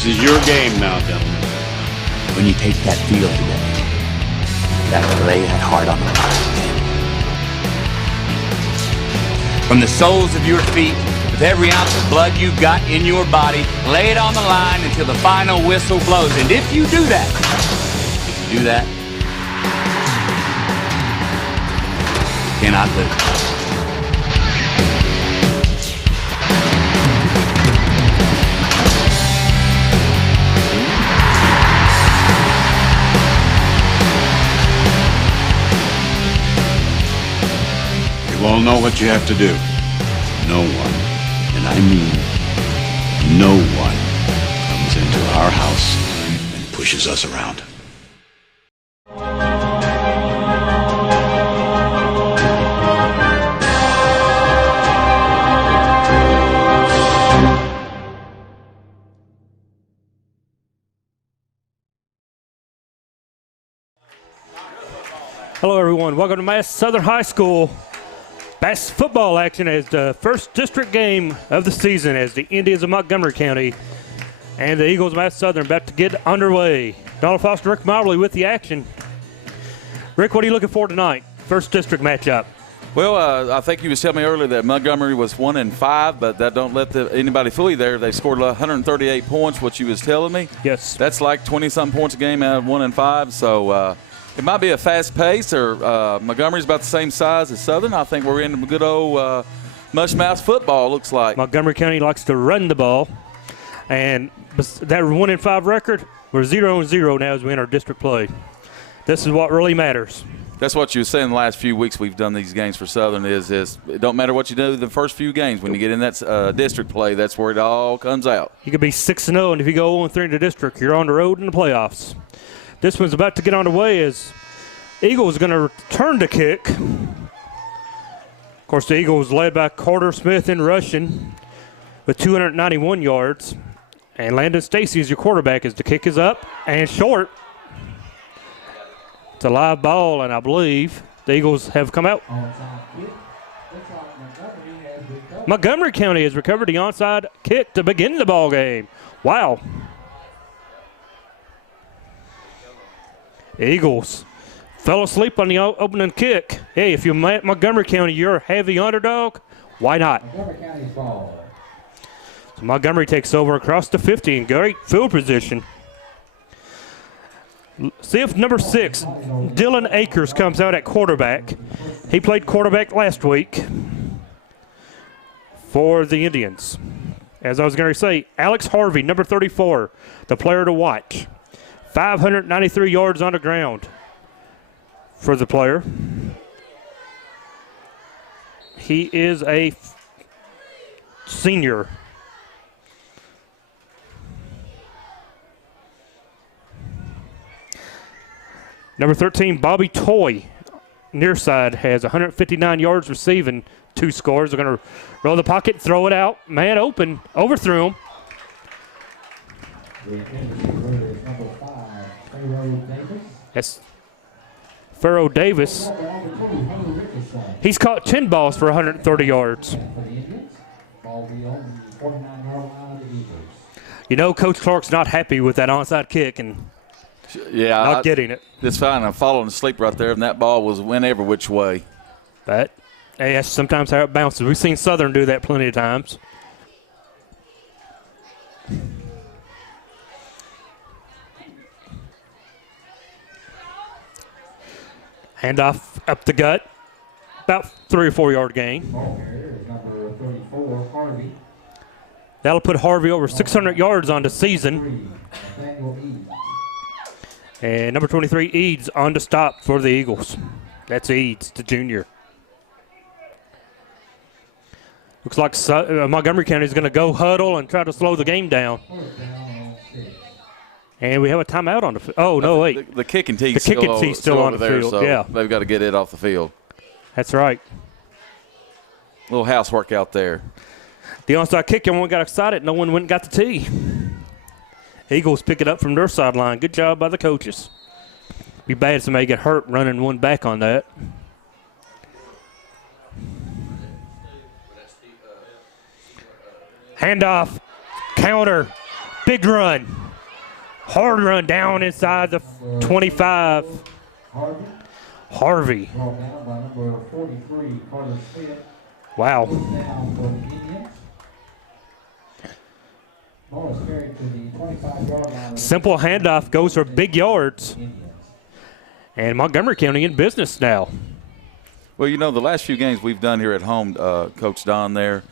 This is your game now, gentlemen. When you take that field today, you gotta lay that heart on the line. From the soles of your feet, with every ounce of blood you've got in your body, lay it on the line until the final whistle blows. And if you do that, you cannot lose. You all know what you have to do. No one, and I mean no one, comes into our house and pushes us around. Hello, everyone. Welcome to Madison Southern High School. Best football action as the first district game of the season as the Indians of Montgomery County and the Eagles of Madison Southern about to get underway. Donald Foster, Rick Mobley with the action. Rick, what are you looking for tonight? First district matchup. Well, I think you was telling me earlier that Montgomery was 1-5, but that don't let anybody fool you there. They scored 138 points, what you was telling me. Yes. That's like 20-something points a game out of 1-5, so it might be a fast pace, or Montgomery's about the same size as Southern. I think we're in good old mush-mouth football, looks like. Montgomery County likes to run the ball, and that 1-5 record, we're 0-0 now as we enter district play. This is what really matters. That's what you were saying the last few weeks we've done these games for Southern is it don't matter what you do the first few games. When you get in that district play, that's where it all comes out. You could be 6-0, and if you go 0-3 in the district, you're on the road in the playoffs. This one's about to get underway as Eagles going to return to kick. Of course, the Eagles led by Carter Smith in rushing with 291 yards. And Landon Stacy is your quarterback as the kick is up and short. It's a live ball, and I believe the Eagles have come out. Montgomery County has recovered the onside kick to begin the ball game. Wow. Eagles fell asleep on the opening kick. Hey, if you're Montgomery County, you're a heavy underdog. Why not? So Montgomery takes over across the 50 in great field position. See if number 6, Dylan Akers, comes out at quarterback. He played quarterback last week for the Indians. As I was going to say, Alex Harvey, number 34, the player to watch. 593 yards on the ground for the player. He is a senior. Number 13, Bobby Toy, near side, has 159 yards receiving, 2 scores. They're going to roll the pocket, throw it out. Man open, overthrew him. That's Farrow Davis. He's caught 10 balls for 130 yards. You know, Coach Clark's not happy with that onside kick and not getting it. It's fine. I'm falling asleep right there, and that ball went every which way. But hey, that's sometimes how it bounces. We've seen Southern do that plenty of times. Handoff up the gut, about 3 or 4 yard gain. That'll put Harvey over 600 yards on the season. And number 23, Eads, on to stop for the Eagles. That's Eads, the junior. Looks like Montgomery County is going to go huddle and try to slow the game down. And we have a timeout on the field. Oh, no, wait. The kicking tee's still on the field, so yeah. They've got to get it off the field. That's right. Little housework out there. The onside kick, everyone got excited. No one went and got the tee. Eagles pick it up from their sideline. Good job by the coaches. Be bad if somebody get hurt running one back on that. Handoff, counter, Big run. Hard run down inside the 25. Harvey. Wow. Simple handoff goes for big yards. And Montgomery County in business now. Well, you know, the last few games we've done here at home, Coach Don, there,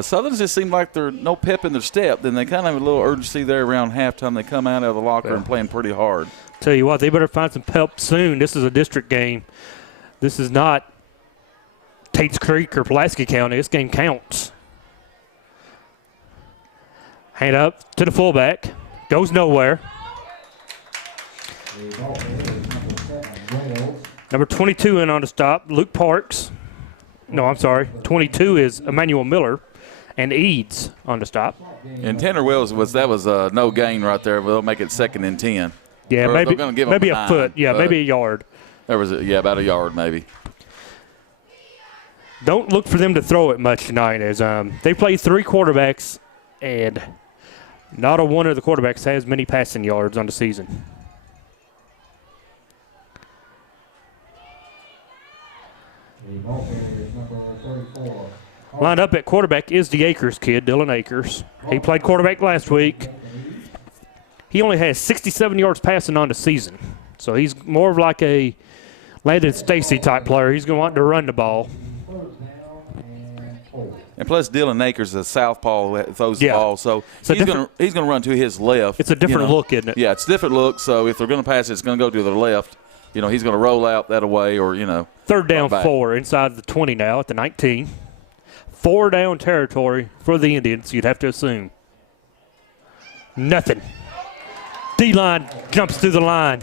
Southern's just seem like they're no pep in their step. Then they kind of have a little urgency there around halftime. They come out of the locker and playing pretty hard. Tell you what, they better find some pep soon. This is a district game. This is not Tates Creek or Pulaski County. This game counts. Hand up to the fullback. Goes nowhere. Number 22 in on the stop, Luke Parks. No, I'm sorry. 22 is Emmanuel Miller and Eads on the stop. And Tanner Wells was no gain right there. They'll make it 2nd and 10. Yeah, maybe a foot. Yeah, maybe a yard. There was about a yard maybe. Don't look for them to throw it much tonight, as they play 3 quarterbacks, and not a one of the quarterbacks has many passing yards on the season. Lined up at quarterback is the Akers kid, Dylan Akers. He played quarterback last week. He only has 67 yards passing on the season. So he's more of like a Landon Stacy type player. He's going to want to run the ball. And plus Dylan Akers is a southpaw who throws the ball. So he's going to run to his left. It's a different look, isn't it? Yeah, it's a different look. So if they're going to pass it, it's going to go to the left. You know, he's going to roll out that away or, you know. 3rd down 4 inside the 20 now at the 19. 4 down territory for the Indians, you'd have to assume. Nothing. D-line jumps through the line.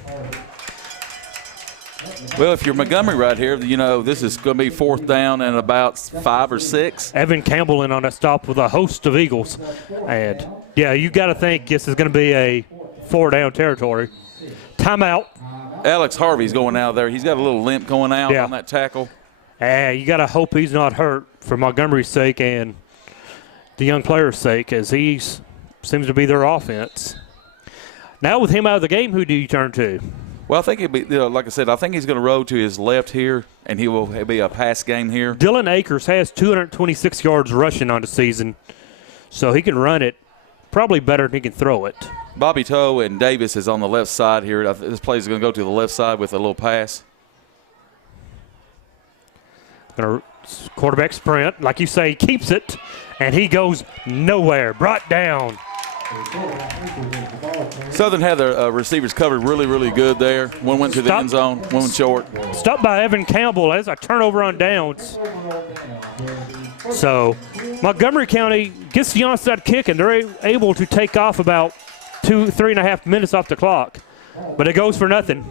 Well, if you're Montgomery right here, you know, this is going to be 4th down and about 5 or 6. Evan Campbell in on that stop with a host of Eagles. And, yeah, you got to think this is going to be a 4 down territory. Timeout. Alex Harvey's going out there. He's got a little limp going out on that tackle. You got to hope he's not hurt for Montgomery's sake and the young player's sake, as he seems to be their offense. Now with him out of the game, who do you turn to? Well, I think it'd be, like I said, I think he's going to roll to his left here, and he will be a pass game here. Dylan Akers has 226 yards rushing on the season, so he can run it probably better than he can throw it. Bobby Toe and Davis is on the left side here. This play is going to go to the left side with a little pass. Quarterback sprint, like you say, he keeps it, and he goes nowhere. Brought down. Southern had their receivers covered really, really good there. One went to the end zone, one went short. Stopped by Evan Campbell as a turnover on downs. So Montgomery County gets the onside kick, and they're able to take off about 3.5 minutes off the clock. But it goes for nothing.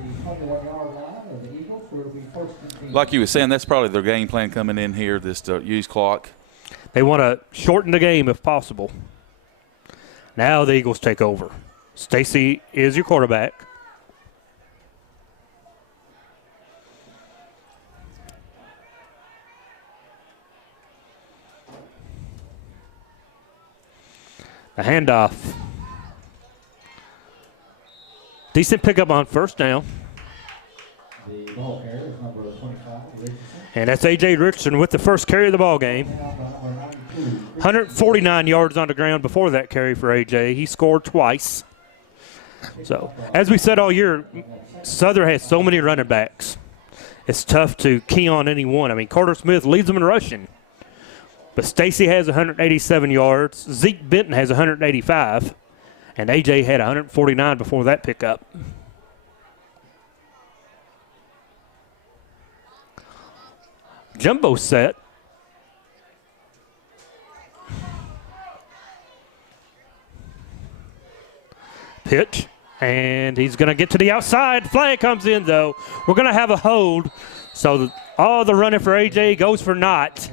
Like you were saying, that's probably their game plan coming in here, this use clock. They want to shorten the game if possible. Now the Eagles take over. Stacy is your quarterback. The handoff. Decent pickup on 1st down. The ball carrier is number 25, Richardson. And that's A.J. Richardson with the first carry of the ball game. 149 yards on the ground before that carry for A.J. He scored twice. So, as we said all year, Southern has so many running backs. It's tough to key on any one. I mean, Carter Smith leads them in rushing. But Stacy has 187 yards. Zeke Benton has 185. And A.J. had 149 before that pickup. Jumbo set. Pitch. And he's going to get to the outside. Flag comes in, though. We're going to have a hold. So all the running for A.J. goes for naught,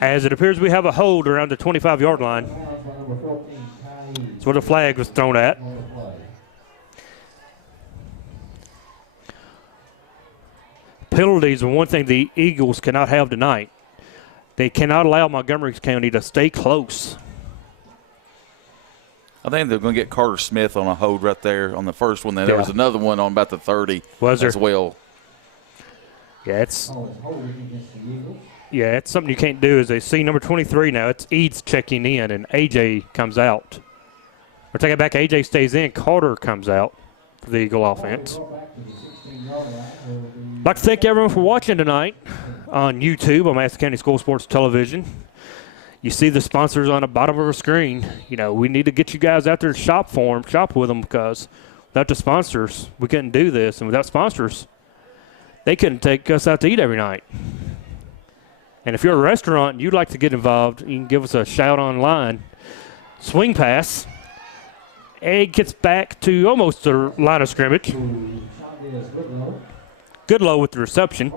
as it appears we have a hold around the 25-yard line. That's where the flag was thrown at. Penalties are one thing the Eagles cannot have tonight. They cannot allow Montgomery County to stay close. I think they're going to get Carter Smith on a hold right there on the first one. Then there was another one on about the 30 as well. Yeah, it's something you can't do. As they see number 23 now, it's Eads checking in, and AJ comes out. Or take it back, AJ stays in. Carter comes out for the Eagle offense. I'd like to thank everyone for watching tonight on YouTube on Madison County School Sports Television. You see the sponsors on the bottom of our screen. You know, we need to get you guys out there to shop with them, because without the sponsors, we couldn't do this. And without sponsors, they couldn't take us out to eat every night. And if you're a restaurant and you'd like to get involved, you can give us a shout online. Swing pass. Egg gets back to almost the line of scrimmage. Goodlow with the reception.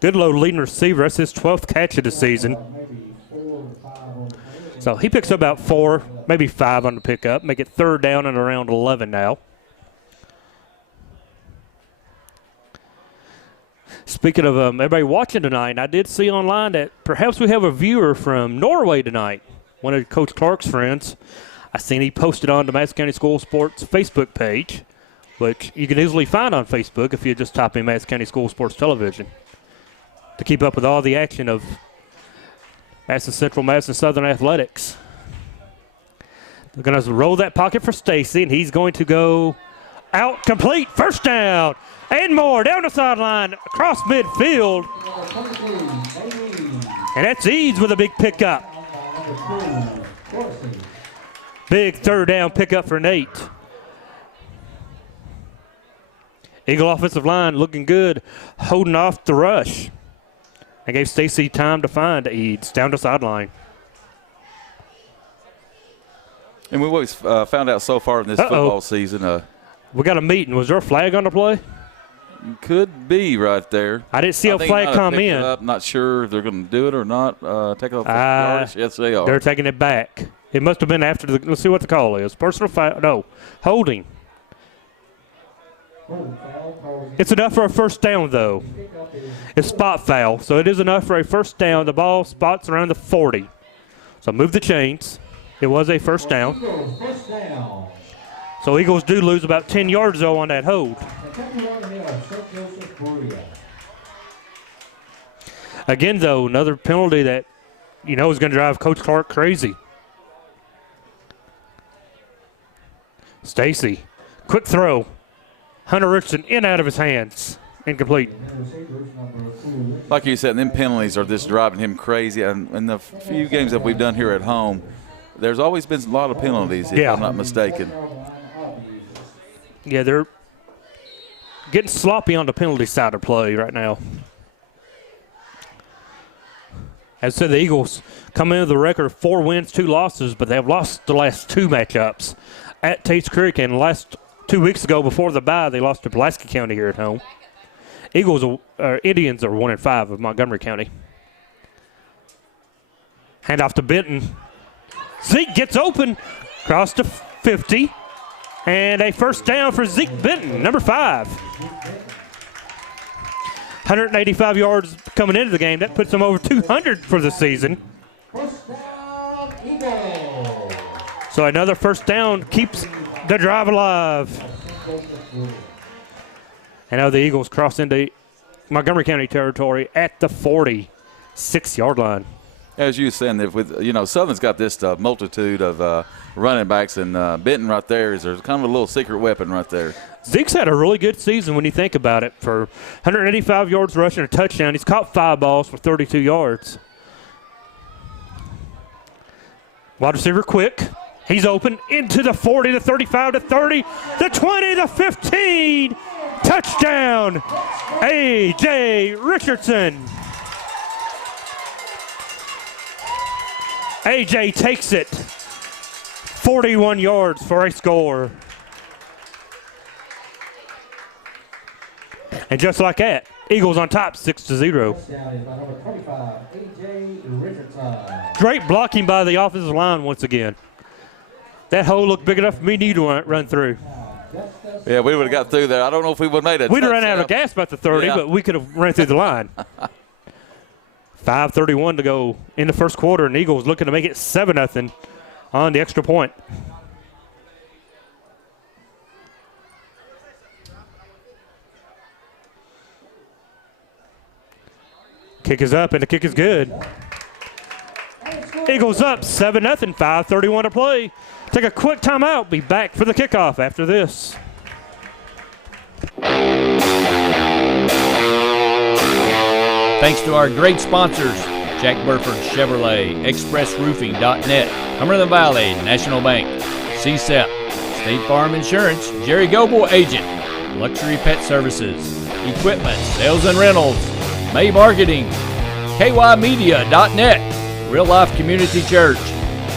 Goodlow leading receiver. That's his 12th catch of the season. So he picks up about 4, maybe 5 on the pickup. Make it third down and around 11 now. Speaking of everybody watching tonight, I did see online that perhaps we have a viewer from Norway tonight. One of Coach Clark's friends. I seen he posted on the Madison County School Sports Facebook page, which you can easily find on Facebook if you just type in Madison County School Sports Television to keep up with all the action of Madison Central, Madison Southern athletics. They're going to roll that pocket for Stacy, and he's going to go out complete. First down and more down the sideline across midfield. And that's Eads with a big pickup. Big third down pickup for Nate. Eagle offensive line looking good, holding off the rush. They gave Stacy time to find Eads down the sideline. And we've always found out so far in this football season. We got a meeting. Was there a flag on the play? Could be right there. I didn't see a flag come in. Not sure if they're going to do it or not. Take it off the yardage. Yes, they are. They're taking it back. It must have been after the – let's see what the call is. Personal foul – no, holding. It's enough for a first down, though. It's spot foul, so it is enough for a first down. The ball spots around the 40. So move the chains. It was a first down. So Eagles do lose about 10 yards, though, on that hold. Again, though, another penalty that, you know, is going to drive Coach Clark crazy. Stacy, quick throw. Hunter Richardson in out of his hands. Incomplete. Like you said, them penalties are just driving him crazy. And in the few games that we've done here at home, there's always been a lot of penalties, if I'm not mistaken. Yeah, they're getting sloppy on the penalty side of play right now. As I said, the Eagles come into the record of 4 wins, 2 losses, but they have lost the last 2 matchups. At Tate's Creek, and last 2 weeks ago before the bye, they lost to Pulaski County here at home. Indians are 1-5 of Montgomery County. Hand off to Benton. Zeke gets open, across to 50, and a first down for Zeke Benton, number 5. 185 yards coming into the game. That puts him over 200 for the season. So another first down keeps the drive alive. And now the Eagles cross into Montgomery County territory at the 46-yard line. As you said, Southern's got this multitude of running backs, and Benton right there is there's kind of a little secret weapon right there. Zeke's had a really good season when you think about it. For 185 yards rushing, a touchdown. He's caught 5 balls for 32 yards. Wide receiver quick. He's open into the 40, the 35, the 30, the 20, the 15. Touchdown, A.J. Richardson. A.J. takes it 41 yards for a score. And just like that, Eagles on top, 6-0. Great blocking by the offensive line once again. That hole looked big enough for me and you to run through. Yeah, we would have got through there. I don't know if we would have made it. We'd have run out of gas about the 30, but we could have run through the line. 5:31 to go in the first quarter, and Eagles looking to make it 7-0 on the extra point. Kick is up, and the kick is good. Eagles up 7-0, 5:31 to play. Take a quick timeout. Be back for the kickoff after this. Thanks to our great sponsors, Jack Burford Chevrolet, ExpressRoofing.net, Cumberland Valley National Bank, CSEP, State Farm Insurance, Jerry Goble Agent, Luxury Pet Services, Equipment, Sales and Rentals, May Marketing, KYMedia.net, Real Life Community Church,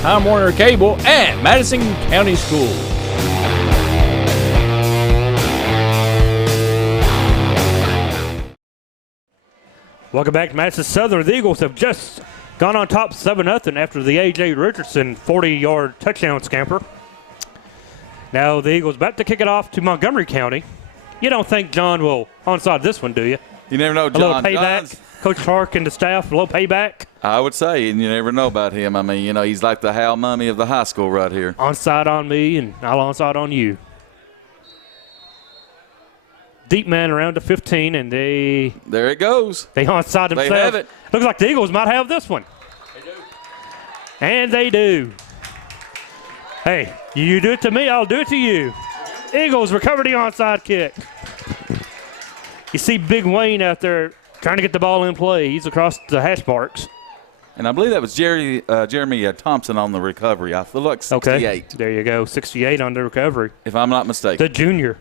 Time Warner Cable, and Madison County Schools. Welcome back to Madison Southern. The Eagles have just gone on top 7-0 after the A.J. Richardson 40-yard touchdown scamper. Now the Eagles about to kick it off to Montgomery County. You don't think John will onside this one, do you? You never know, John. A little payback. Coach Hark and the staff, a little payback. I would say, and you never know about him. I mean, you know, he's like the Hal Mummy of the high school right here. Onside on me, and I'll onside on you. Deep man around to 15, and there it goes. They onside themselves. They have it. Looks like the Eagles might have this one. They do. And they do. Hey, you do it to me, I'll do it to you. Eagles recover the onside kick. You see Big Wayne out there trying to get the ball in play. He's across the hash marks. And I believe that was Jeremy Thompson on the recovery. I feel like 68. Okay, there you go, 68 on the recovery. If I'm not mistaken. The junior.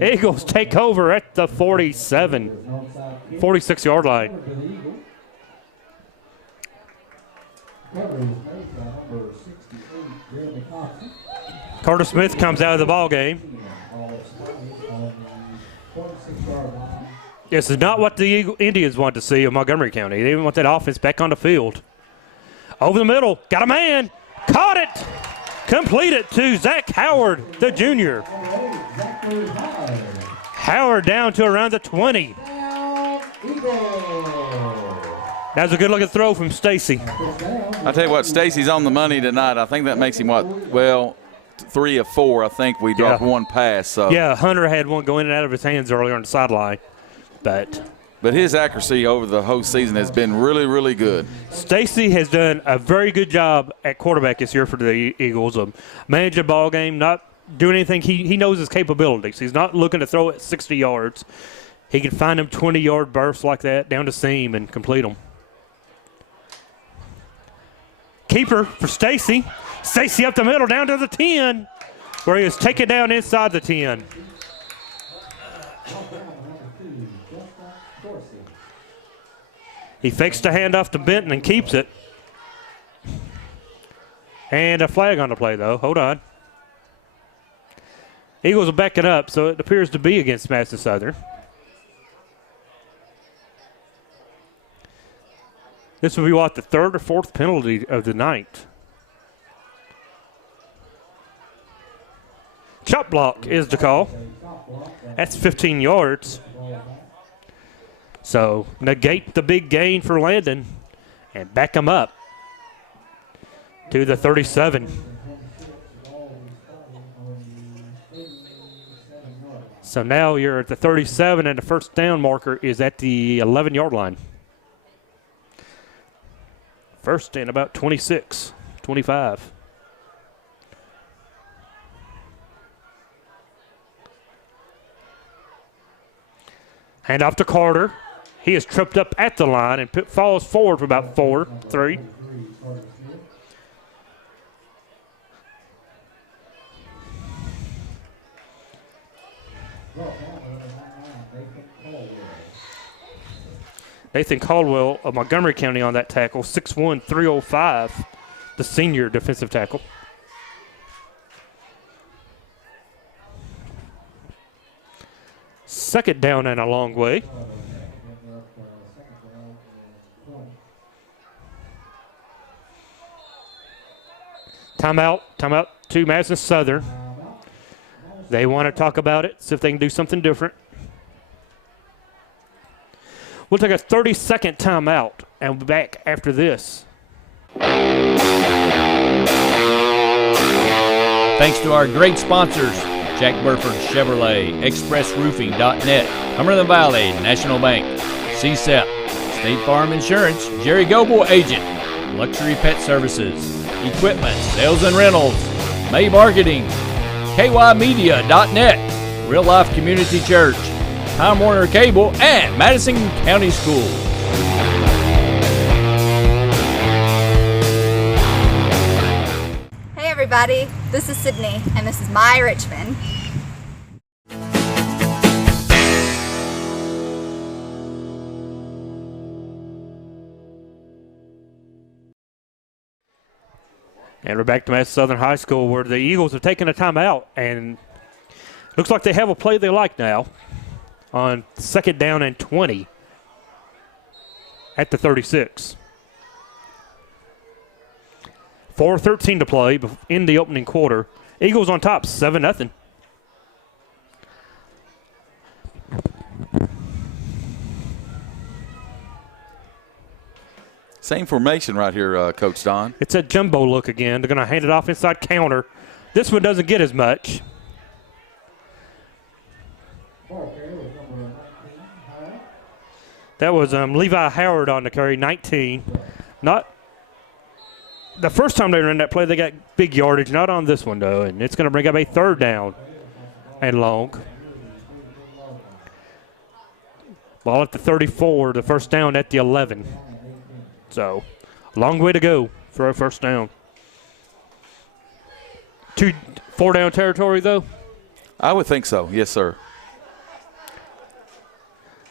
Eagles take over at the 46-yard line. Carter Smith comes out of the ball game. This is not what the Indians want to see of Montgomery County. They want that offense back on the field. Over the middle, got a man, caught it, complete it to Zach Howard, the junior. Howard down to around the 20. That was a good-looking throw from Stacy. I tell you what, Stacy's on the money tonight. I think that makes him, 3 of 4. I think we dropped one pass. So. Yeah, Hunter had one go in and out of his hands earlier on the sideline. But his accuracy over the whole season has been really, really good. Stacy has done a very good job at quarterback this year for the Eagles of managing a ball game, not doing anything. He knows his capabilities. He's not looking to throw it 60 yards. He can find them 20-yard bursts like that down the seam and complete them. Keeper for Stacy. Stacy up the middle down to the 10, where he was taken down inside the 10. He fakes the handoff to Benton and keeps it. And a flag on the play, though. Hold on. Eagles will back it up, so it appears to be against Madison Southern. This will be, the third or fourth penalty of the night. Chop block is the call. That's 15 yards. So negate the big gain for Landon and back them up to the 37. So now you're at the 37, and the first down marker is at the 11-yard line. First and about 26, 25. Hand off to Carter. He is tripped up at the line and falls forward for about 3. Nathan Caldwell of Montgomery County on that tackle, 6'1", 305, the senior defensive tackle. Second down and a long way. Timeout to Madison Southern. They want to talk about it, see if they can do something different. We'll take a 30-second timeout and we'll be back after this. Thanks to our great sponsors, Jack Burford Chevrolet, ExpressRoofing.net, Cumberland Valley National Bank, CSEP, State Farm Insurance, Jerry Goble Agent, Luxury Pet Services, Equipment, Sales and Rentals, May Marketing, KYMedia.net, Real Life Community Church, Time Warner Cable, and Madison County Schools. Hey everybody, this is Sydney, and this is my Richmond. And we're back to Madison Southern High School where the Eagles have taken a timeout, and looks like they have a play they like now on 2nd down and 20 at the 36. 4:13 to play in the opening quarter. Eagles on top, 7-0. Same formation right here, Coach Don. It's a jumbo look again. They're going to hand it off inside counter. This one doesn't get as much. That was Levi Howard on the carry, 19. Not the first time they ran that play, they got big yardage. Not on this one, though, and it's going to bring up a 3rd down and long. Ball at the 34, the first down at the 11. So, long way to go for a first down. 4-down territory, though? I would think so. Yes, sir.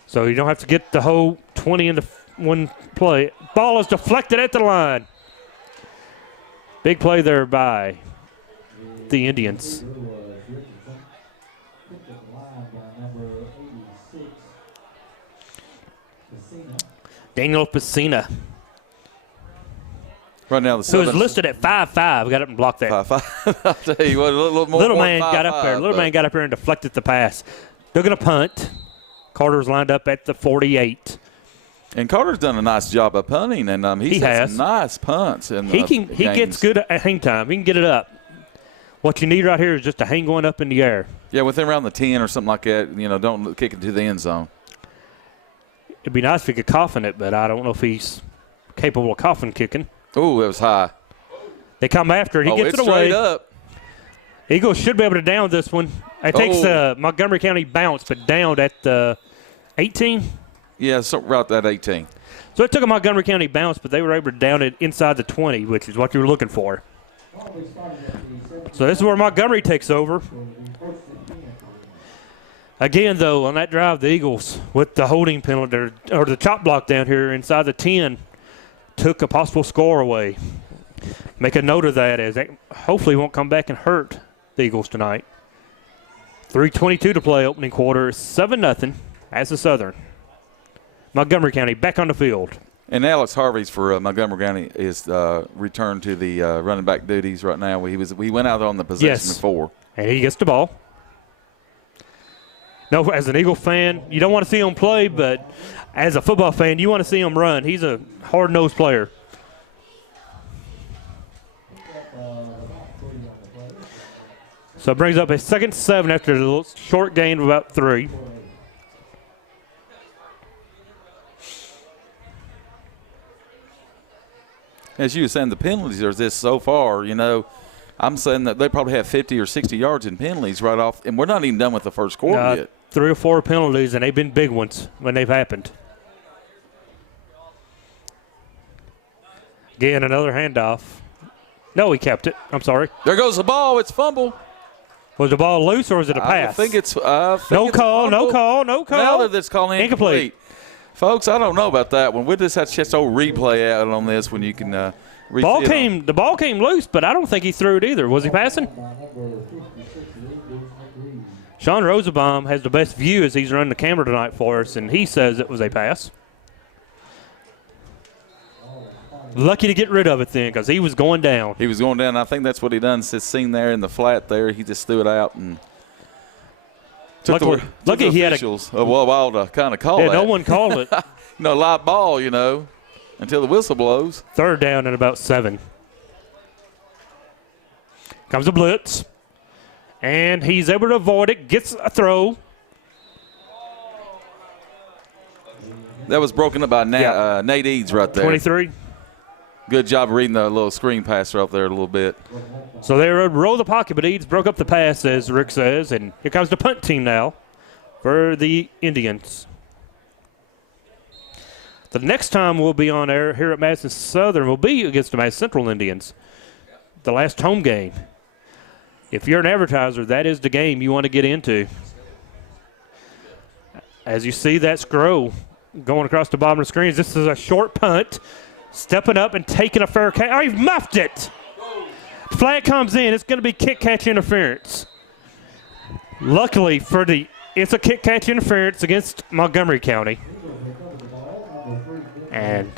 So you don't have to get the whole 20 into one play. Ball is deflected at the line. Big play there by the Indians. Daniel Pacina. Right now, the who is Southern listed at 5'5". Got up and blocked that. 5'5". I'll tell you what, a little more. Little man got up there. Little man got up there and deflected the pass. They're going to punt. Carter's lined up at the 48. And Carter's done a nice job of punting, and he has some nice punts. He gets good at hang time. He can get it up. What you need right here is just to hang one up in the air. Yeah, within around the 10 or something like that. Don't kick it to the end zone. It'd be nice if he could coffin it, but I don't know if he's capable of coffin kicking. Ooh, it was high. They come after it. He gets it away. Straight up. Eagles should be able to down this one. It takes a Montgomery County bounce, but downed at the 18. Yeah, so right at 18. So it took a Montgomery County bounce, but they were able to down it inside the 20, which is what you were looking for. So this is where Montgomery takes over. Again, though, on that drive, the Eagles, with the holding penalty, or the chop block down here inside the 10, took a possible score away. Make a note of that, as that hopefully won't come back and hurt the Eagles tonight. 3:22 to play, opening quarter, 7-0 as the Southern. Montgomery County back on the field. And Alex Harvey's for Montgomery County is returned to the running back duties right now. He went out on the possession before. And he gets the ball. No, as an Eagle fan, you don't want to see him play, but as a football fan, you want to see him run. He's a hard-nosed player. So it brings up a 2nd and 7 after a little short gain of about 3. As you were saying, the penalties are this so far, I'm saying that they probably have 50 or 60 yards in penalties right off, and we're not even done with the first quarter yet. 3 or 4 penalties, and they've been big ones when they've happened. Again, another handoff. No, he kept it. I'm sorry. There goes the ball. It's fumble. Was the ball loose or was it a pass? I think it's no call. Now that it's calling incomplete. Folks, I don't know about that one. We'll just have to check old replay out on this when you can the ball came loose, but I don't think he threw it either. Was he passing? Sean Rosenbaum has the best view as he's running the camera tonight for us, and he says it was a pass. Lucky to get rid of it then, because he was going down. He was going down. I think that's what he done. It's seen there in the flat there. He just threw it out and Lucky he had officials a while to kind of call that. no one called it. Live ball, until the whistle blows. Third down and about 7. Comes a blitz. And he's able to avoid it. Gets a throw. That was broken up by Nate Eads right there. 23. Good job reading the little screen pass right there a little bit. So they roll the pocket, but Eads broke up the pass, as Rick says. And here comes the punt team now for the Indians. The next time we'll be on air here at Madison Southern will be against the Madison Central Indians, the last home game. If you're an advertiser, that is the game you want to get into. As you see that scroll going across the bottom of the screen, this is a short punt, stepping up and taking a fair catch. Oh, he muffed it. Flag comes in. It's going to be kick-catch interference. Luckily it's a kick-catch interference against Montgomery County. And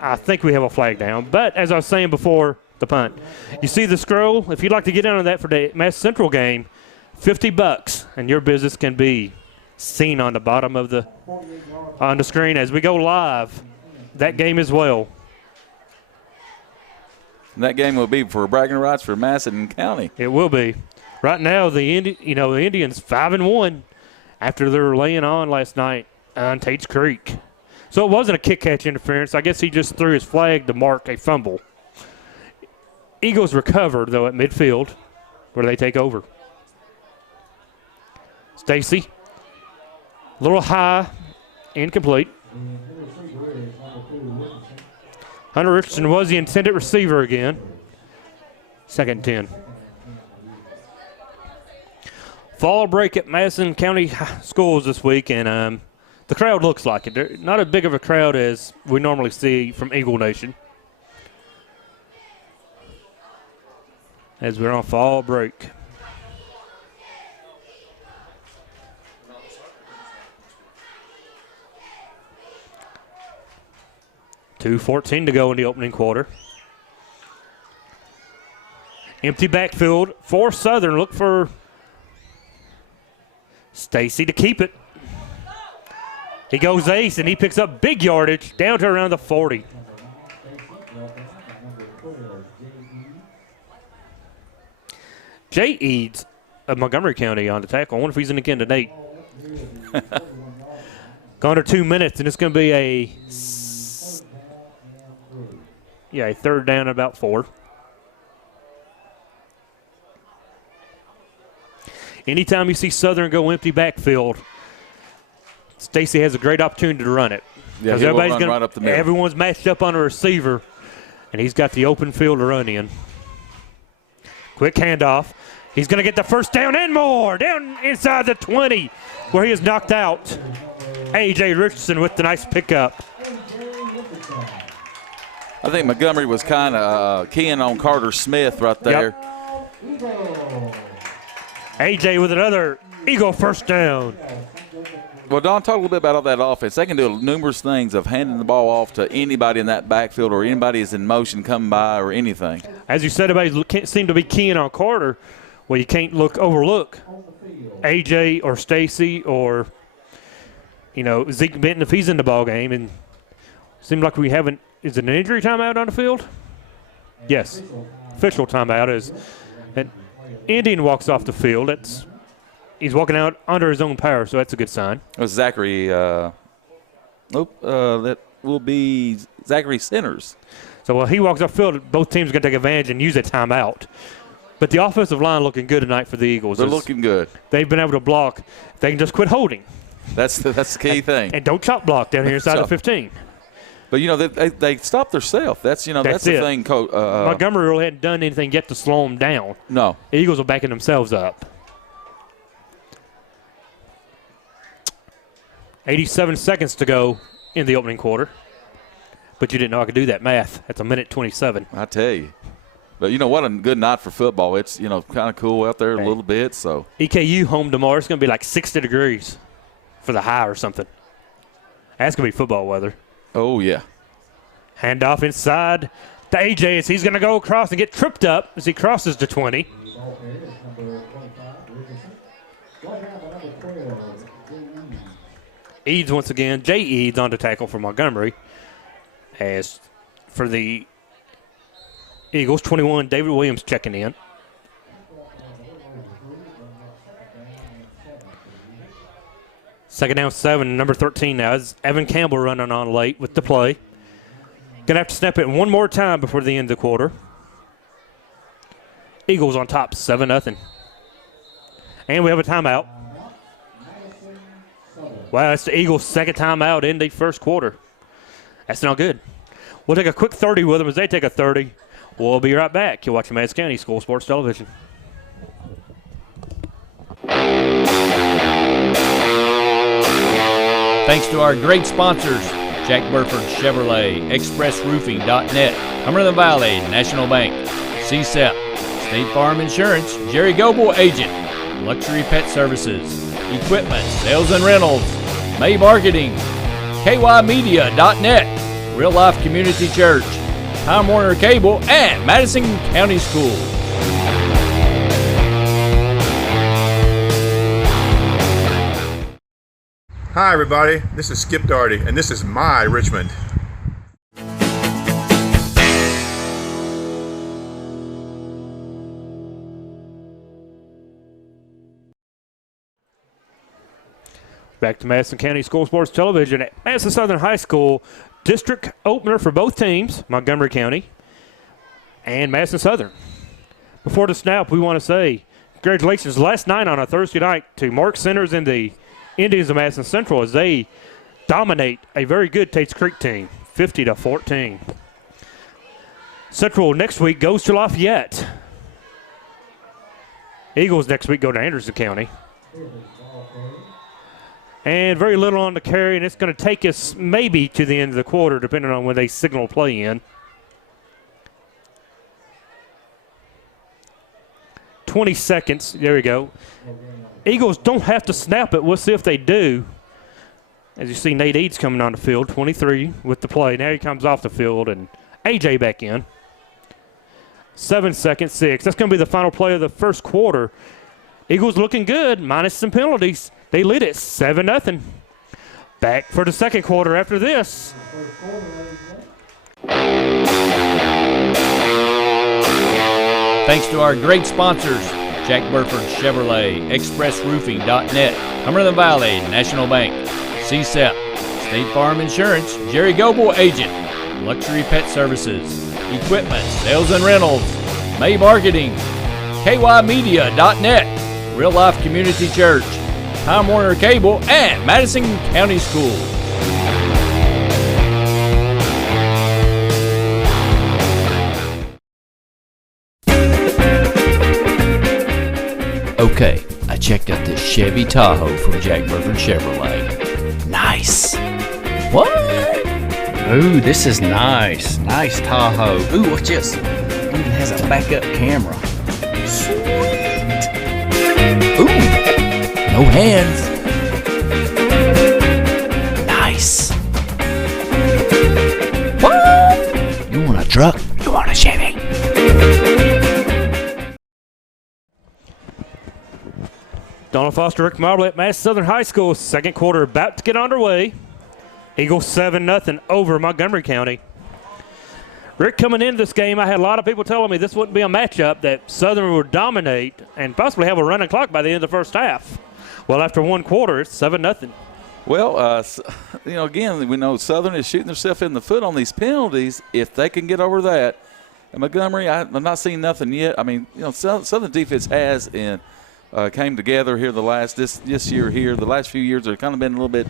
I think we have a flag down. But as I was saying before the punt, you see the scroll? If you'd like to get in on that for the Madison Central game, $50, and your business can be seen on the bottom of on the screen as we go live. That game as well. And that game will be for bragging rights for Madison County. It will be. Right now, the Indians 5-1 after they were laying on last night on Tate's Creek. So it wasn't a kick-catch interference. I guess he just threw his flag to mark a fumble. Eagles recovered, though, at midfield, where they take over. Stacy, a little high, incomplete. Hunter Richardson was the intended receiver again. 2nd and 10. Fall break at Madison County schools this week, and the crowd looks like it. They're not as big of a crowd as we normally see from Eagle Nation, as we're on fall break. $2:14 to go in the opening quarter. Empty backfield for Southern. Look for Stacy to keep it. He goes ace, and he picks up big yardage down to around the 40. Jay Eads of Montgomery County on the tackle. I wonder if he's in again tonight. Gone to 2 minutes, and it's going to be a 3rd down, about 4. Anytime you see Southern go empty backfield, Stacy has a great opportunity to run it. Yeah, everybody's going right up the middle. Everyone's matched up on a receiver, and he's got the open field to run in. Quick handoff. He's going to get the first down and more. Down inside the 20, where he is knocked out. A.J. Richardson with the nice pickup. I think Montgomery was kind of keying on Carter Smith right there. Yep. A.J. with another Eagle first down. Well, Don, talk a little bit about all that offense. They can do numerous things of handing the ball off to anybody in that backfield or anybody is in motion coming by or anything. As you said, everybody can't seem to be keying on Carter. Well, you can't overlook A.J. or Stacy or, Zeke Benton if he's in the ball game. And it seems like we haven't – is it an injury timeout on the field? Yes. Official timeout is – an Indian walks off the field. He's walking out under his own power, so that's a good sign. It was Zachary that will be Zachary Sinners. So while he walks off field, both teams are going to take advantage and use a timeout. But the offensive line looking good tonight for the Eagles. They're looking good. They've been able to block. They can just quit holding. That's the key thing. And don't chop block down here inside the 15. But, they stopped themselves. That's the thing. Montgomery really hadn't done anything yet to slow them down. No. The Eagles are backing themselves up. 87 seconds to go in the opening quarter. But you didn't know I could do that math. That's a minute 27. I tell you. But what a good night for football. It's, kind of cool out there a little bit. So EKU home tomorrow. It's going to be like 60 degrees for the high or something. That's going to be football weather. Oh, yeah. Handoff inside to A.J. as he's going to go across and get tripped up as he crosses the 20. Eads once again. Jay Eads on the tackle for Montgomery. As for the Eagles, 21, David Williams checking in. Second down 7, number 13 now is Evan Campbell running on late with the play. Going to have to snap it one more time before the end of the quarter. Eagles on top, 7-0. And we have a timeout. Wow, that's the Eagles' second timeout in the first quarter. That's not good. We'll take a quick 30 with them as they take a 30. We'll be right back. You're watching Madison County School Sports Television. Thanks to our great sponsors, Jack Burford Chevrolet, ExpressRoofing.net, Cumberland Valley National Bank, CSEP, State Farm Insurance, Jerry Goble Agent, Luxury Pet Services, Equipment, Sales and Rentals, May Marketing, KYmedia.net, Real Life Community Church, Time Warner Cable, and Madison County Schools. Hi everybody, this is Skip Darty, and this is my Richmond. Back to Madison County School Sports Television at Madison Southern High School. District opener for both teams, Montgomery County and Madison Southern. Before the snap, we want to say congratulations last night on a Thursday night to Mark Centers and the Indians of Madison Central as they dominate a very good Tates Creek team, 50-14. Central next week goes to Lafayette. Eagles next week go to Anderson County. And very little on the carry, and it's going to take us maybe to the end of the quarter, depending on when they signal play in. 20 seconds. There we go. Eagles don't have to snap it. We'll see if they do. As you see, Nate Eads coming on the field, 23 with the play. Now he comes off the field, and A.J. back in. 7 seconds, 6. That's going to be the final play of the first quarter. Eagles looking good, minus some penalties. They lead it 7-0. Back for the second quarter after this. Thanks to our great sponsors, Jack Burford Chevrolet, ExpressRoofing.net, Cumberland Valley National Bank, CSEP, State Farm Insurance, Jerry Goble Agent, Luxury Pet Services, Equipment, Sales and Rentals, May Marketing, KYmedia.net, Real Life Community Church, Time Warner Cable, and Madison County Schools. Okay, I checked out this Chevy Tahoe from Jack Burford Chevrolet. Nice. What? Ooh, this is nice. Nice Tahoe. Ooh, watch this. It even has a backup camera. Sweet. Ooh. No hands. Nice. What? You want a truck? You want a Chevy? Donald Foster, Rick Marble at Madison Southern High School. Second quarter about to get underway. Eagles 7-0 over Montgomery County. Rick, coming into this game, I had a lot of people telling me this wouldn't be a matchup, that Southern would dominate and possibly have a running clock by the end of the first half. Well, after one quarter, it's 7-0. Well, again, we know Southern is shooting themselves in the foot on these penalties. If they can get over that, and Montgomery, I'm not seeing nothing yet. I mean, Southern defense has came together here this year here. The last few years have kind of been a little bit,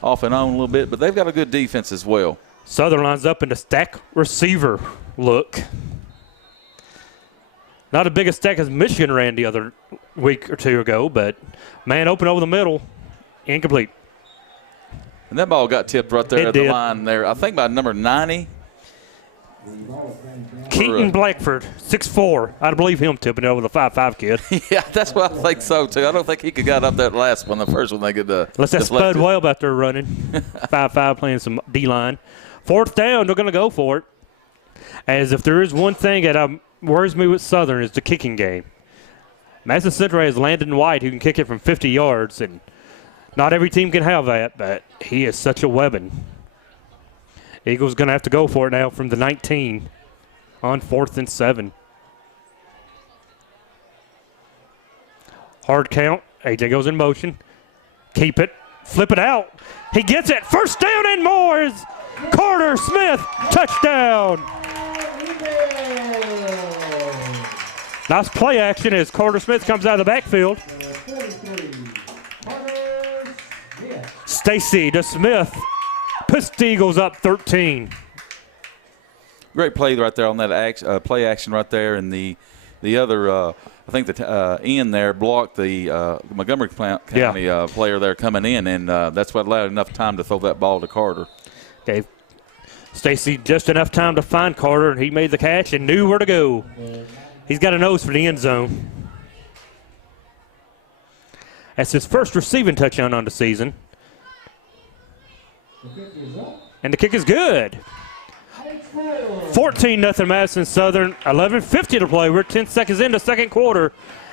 off and on a little bit, but they've got a good defense as well. Southern lines up in the stack receiver look. Not as big a stack as Michigan ran the other week or two ago, but man open over the middle, incomplete. And that ball got tipped right there at the line there. I think by number 90. Keaton Blackford, 6'4". I believe him tipping it over the 5'5" kid. Yeah, that's what I think so, too. I don't think he could got up that last one, the first one they could Unless that's Spud Webb out there running. 5'5", playing some D-line. Fourth down, they're going to go for it. As if there is one thing that worries me with Southern is the kicking game. Madison Central has Landon White, who can kick it from 50 yards, and not every team can have that, but he is such a weapon. Eagles going to have to go for it now from the 19 on 4th and 7. Hard count. AJ goes in motion. Keep it. Flip it out. He gets it. First down and more is Carter Smith. Touchdown. Nice play action as Carter Smith comes out of the backfield. Stacy to Smith. Puts the Eagles up 13. Great play right there on that play action right there, and the other I think the end there blocked the Montgomery County player there coming in, and that's what allowed enough time to throw that ball to Carter. Gave Stacy just enough time to find Carter, and he made the catch and knew where to go. He's got a nose for the end zone. That's his first receiving touchdown on the season. And the kick is good. 14-0 Madison Southern. 11:50 to play. We're 10 seconds into second quarter.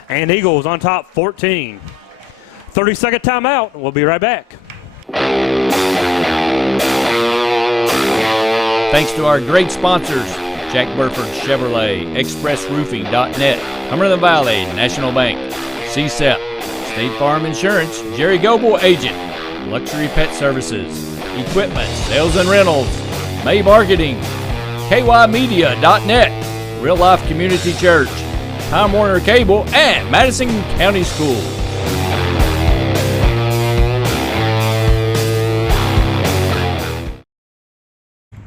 And Eagles on top 14. 30-second timeout. We'll be right back. Thanks to our great sponsors, Jack Burford Chevrolet, ExpressRoofing.net, Cumberland Valley National Bank, CSEP, State Farm Insurance, Jerry Goble Agent, Luxury Pet Services, Equipment, Sales and Rentals, May Marketing, KYMedia.net, Real Life Community Church, Time Warner Cable, and Madison County Schools.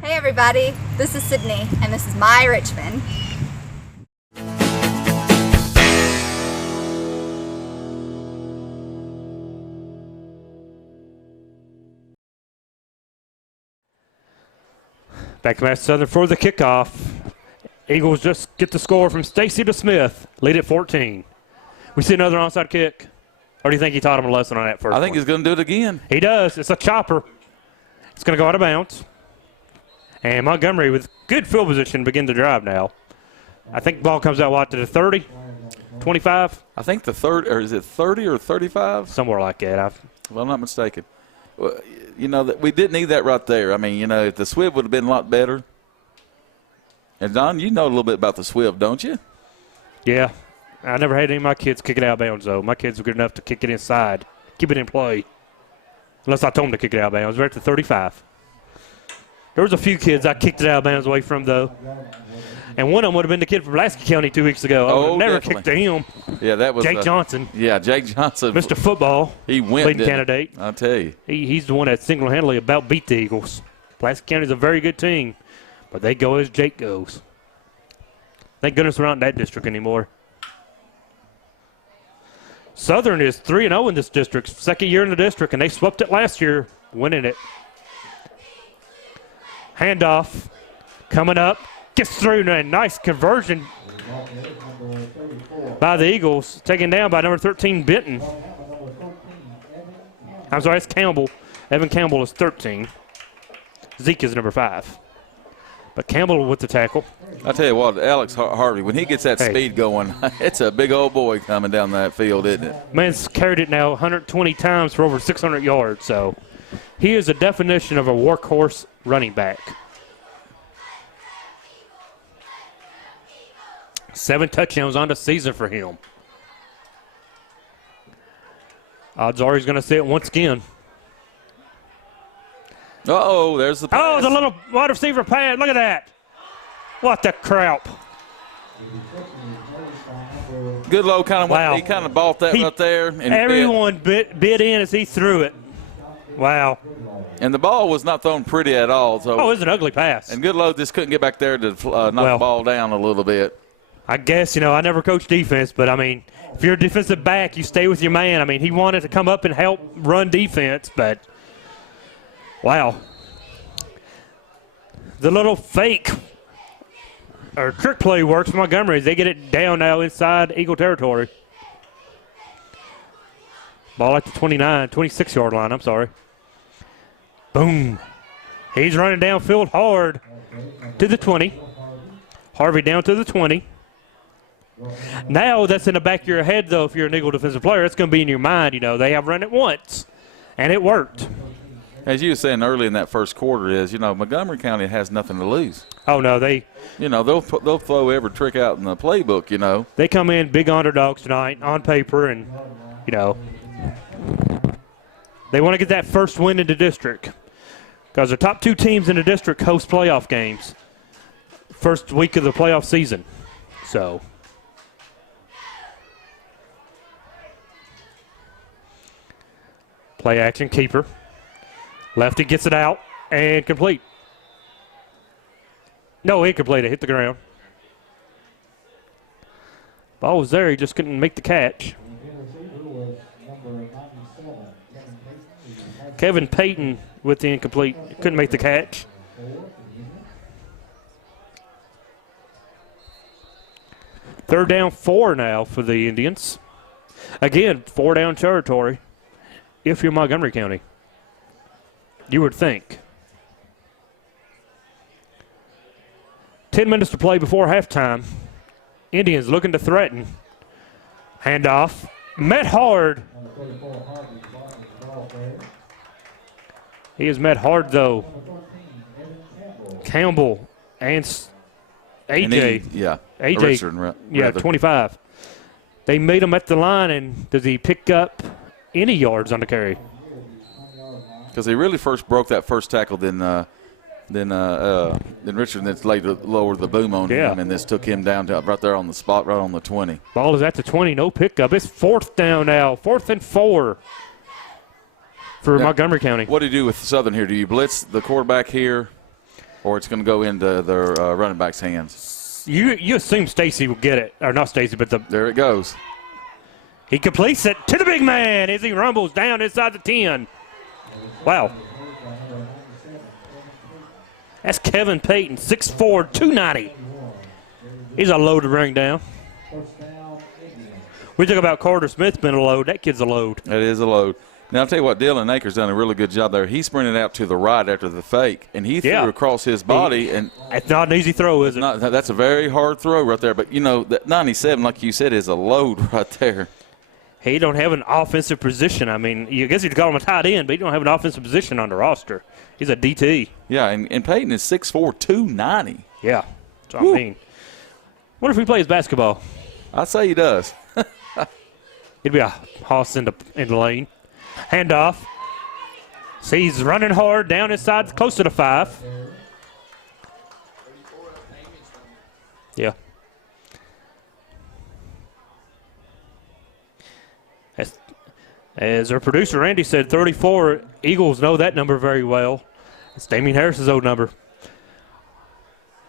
Hey everybody, this is Sydney, and this is my Richmond. Back to Madison Southern for the kickoff. Eagles just get the score from Stacy to Smith. Lead at 14. We see another onside kick. Or do you think he taught him a lesson on that first I think one? he's going to do it again. He does. It's a chopper. It's going to go out of bounds. And Montgomery with good field position begin to drive now. I think the ball comes out, to the 30, 25? I think the third, or is it 30 or 35? Somewhere like that. If I'm not mistaken. Well, we didn't need that right there. I mean, if the Swift would have been a lot better. And, Don, you know a little bit about the Swift, don't you? Yeah. I never had any of my kids kick it out of bounds, though. My kids were good enough to kick it inside, keep it in play. Unless I told them to kick it out of bounds. We're at the 35. There was a few kids I kicked it out of bounds away from, though. And one of them would have been the kid from Pulaski County 2 weeks ago. I would have never kicked to him. Yeah, that was Jake Johnson. Yeah, Jake Johnson. Mr. Football. He went, leading candidate. I'll tell you. He's the one that single-handedly about beat the Eagles. Pulaski County's a very good team, but they go as Jake goes. Thank goodness we're not in that district anymore. Southern is 3-0 in this district, second year in the district, and they swept it last year, winning it. Handoff coming up, gets through, and a nice conversion by the Eagles, taken down by number 13, Benton. I'm sorry, it's Campbell. Evan Campbell is 13. Zeke is number 5. But Campbell with the tackle. I tell you what, Alex Harvey, when he gets that speed going, it's a big old boy coming down that field, isn't it? Man's carried it now 120 times for over 600 yards, so he is a definition of a workhorse running back. 7 touchdowns on the season for him. Odds are he's going to see it once again. Uh-oh, there's the pass. Oh, the little wide receiver pad. Look at that. What the crap. Goodlow he kind of bought that right there. And everyone bit in as he threw it. Wow. And the ball was not thrown pretty at all. So it was an ugly pass. And Goodlow just couldn't get back there to knock the ball down a little bit. I guess, I never coached defense, but, if you're a defensive back, you stay with your man. He wanted to come up and help run defense, but, wow. The little fake or trick play works for Montgomery. They get it down now inside Eagle territory. Ball at the 26-yard line, I'm sorry. Boom. He's running downfield hard to the 20. Harvey down to the 20. Now that's in the back of your head, though, if you're an Eagle defensive player. It's going to be in your mind, they have run it once, and it worked. As you were saying early in that first quarter is, Montgomery County has nothing to lose. Oh, no, they'll throw every trick out in the playbook, They come in big underdogs tonight on paper, and, they want to get that first win in the district because the top 2 teams in the district host playoff games first week of the playoff season. So, play action, keeper. Lefty gets it out and complete. No, incomplete. It hit the ground. Ball was there. He just couldn't make the catch. Kevin Payton with the incomplete. Couldn't make the catch. Third down 4 now for the Indians. Again, 4 down territory if you're Montgomery County. You would think. 10 minutes to play before halftime. Indians looking to threaten. Handoff. Met hard. He is met hard, though. Campbell and AJ. AJ. Richard, yeah, 25. They made him at the line, and does he pick up any yards on the carry? Because he really first broke that first tackle, then Richard then later lowered the boom on him, and this took him down to right there on the spot, right on the 20. Ball is at the 20, no pickup. It's 4th down now, 4th and 4 for Montgomery County. What do you do with Southern here? Do you blitz the quarterback here, or it's going to go into their running back's hands? You assume Stacy will get it, or not Stacy, but there it goes. He completes it to the big man as he rumbles down inside the 10. Wow. That's Kevin Payton, 6'4", 290. He's a load to bring down. We talk about Carter Smith being a load. That kid's a load. That is a load. Now, I'll tell you what, Dylan Akers done a really good job there. He sprinted out to the right after the fake, and he threw across his body. And it's not an easy throw, is it? That's a very hard throw right there. But, that 97, like you said, is a load right there. He don't have an offensive position. I mean, I guess you'd call him a tight end, but he don't have an offensive position on the roster. He's a DT. Yeah, and Payton is 6'4", 290. Yeah, that's what I mean. What if he plays basketball? I'd say he does. He'd be a hoss in the lane. Handoff. See, he's running hard down inside, close to the 5. Yeah. As our producer Randy said, 34, Eagles know that number very well. It's Damian Harris's old number.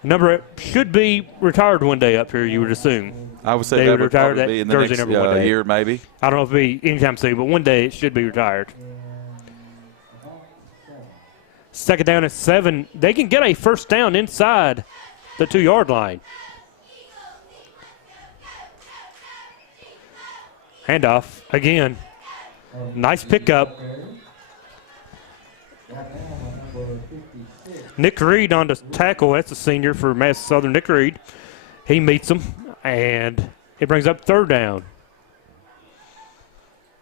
Number should be retired one day up here, you would assume. I would say they that would retire that be in the jersey next number one day. year, maybe. I don't know if it'll be anytime soon, but one day it should be retired. 2nd down and 7. They can get a first down inside the 2-yard line. Handoff again. Nice pickup. Nick Reed on the tackle. That's a senior for Madison Southern. Nick Reed. He meets him, and it brings up 3rd down.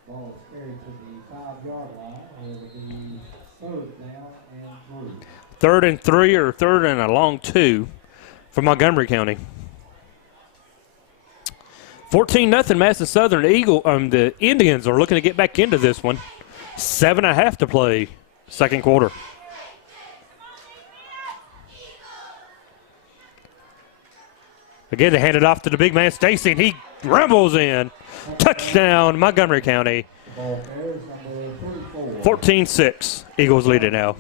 Ball is carried to the 5-yard line. It will be 3rd down and 3. 3rd and 3 or 3rd and a long 2 for Montgomery County. 14-0 Madison Southern. The Indians are looking to get back into this one. 7.5 to play, 2nd quarter. Again, they hand it off to the big man, Stacy, and he rumbles in. Touchdown, Montgomery County. 14-6. Eagles lead it now.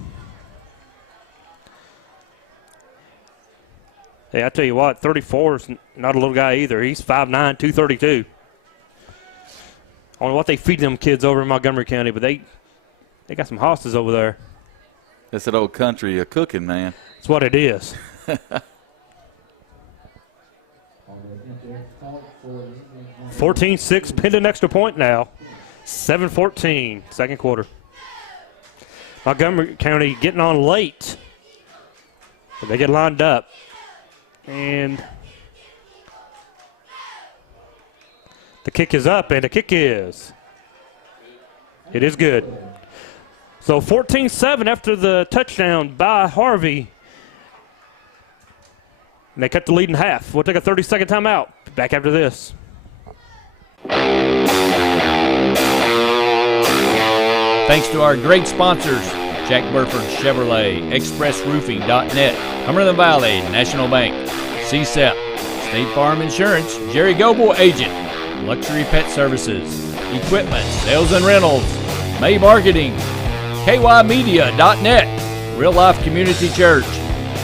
Hey, I tell you what, 34 is not a little guy either. He's 5'9", 232. I don't know what they feed them kids over in Montgomery County, but they got some hosses over there. That's that old country cooking, man. That's what it is. 14-6, pinned an extra point now. 7-14, 2nd quarter. Montgomery County getting on late. But they get lined up. And The kick is up, and the kick is. It is good. So 14-7 after the touchdown by Harvey. And they cut the lead in half. We'll take a 30-second timeout. Back after this. Thanks to our great sponsors, Jack Burford Chevrolet, ExpressRoofing.net, Cumberland Valley National Bank, CSEP, State Farm Insurance, Jerry Goble Agent, Luxury Pet Services, Equipment, Sales and Rentals, May Marketing, KYMedia.net, Real Life Community Church,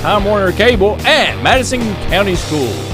Time Warner Cable, and Madison County Schools.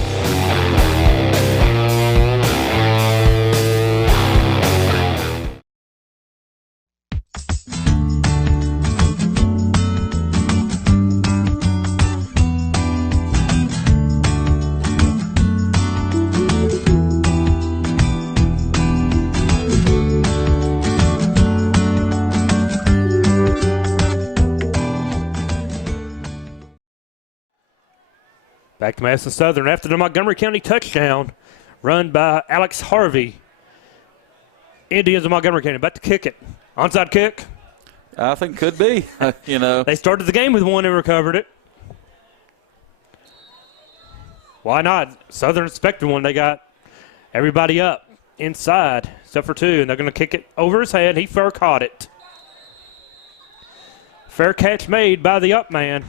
Back to Madison Southern after the Montgomery County touchdown run by Alex Harvey. Indians of Montgomery County about to kick it. Onside kick. I think could be. They started the game with one and recovered it. Why not? Southern expected one. They got everybody up inside except for two, and they're going to kick it over his head. He fair caught it. Fair catch made by the up man.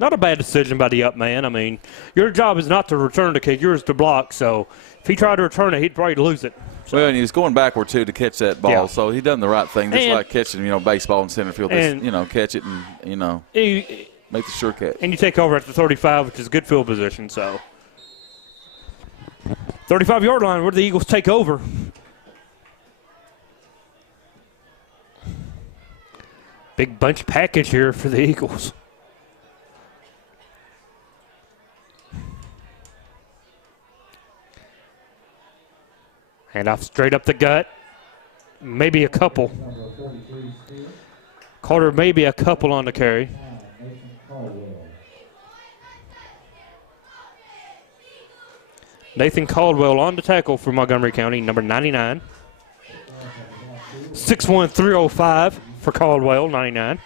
Not a bad decision by the up man. I mean, your job is not to return the kick. Yours to block. So if he tried to return it, he'd probably lose it. So. Well, and he was going backward, too, to catch that ball. Yeah. So he done the right thing. Just like catching, baseball in center field. Just, catch it and, make the sure catch. And you take over at the 35, which is a good field position. So 35-yard line, where do the Eagles take over? Big bunch package here for the Eagles. Hand off straight up the gut. Maybe a couple. Carter, maybe a couple on the carry. Nathan Caldwell on the tackle for Montgomery County, number 99. 6'1", 305 for Caldwell, 99.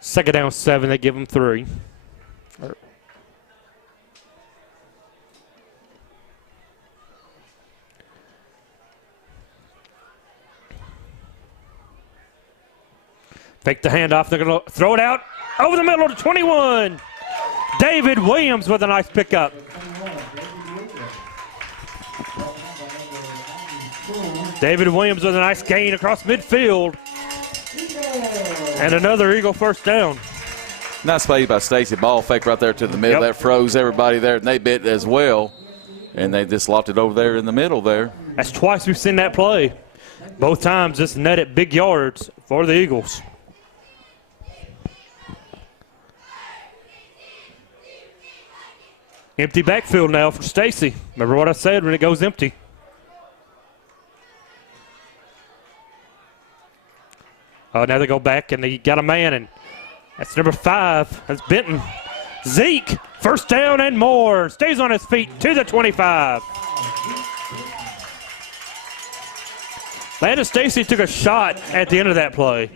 Second down 7, they give them 3. Fake the handoff. They're going to throw it out over the middle to 21. David Williams with a nice pickup. David Williams with a nice gain across midfield. And another Eagle first down. Nice play by Stacy. Ball fake right there to the middle. That froze everybody there, and they bit as well. And they just lopped it over there in the middle there. That's twice we've seen that play. Both times just netted big yards for the Eagles. Empty backfield now for Stacy. Remember what I said when it goes empty. Oh, now they go back and they got a man, and that's number 5. That's Benton. Zeke, first down and more. Stays on his feet to the 25. Landon Stacy took a shot at the end of that play.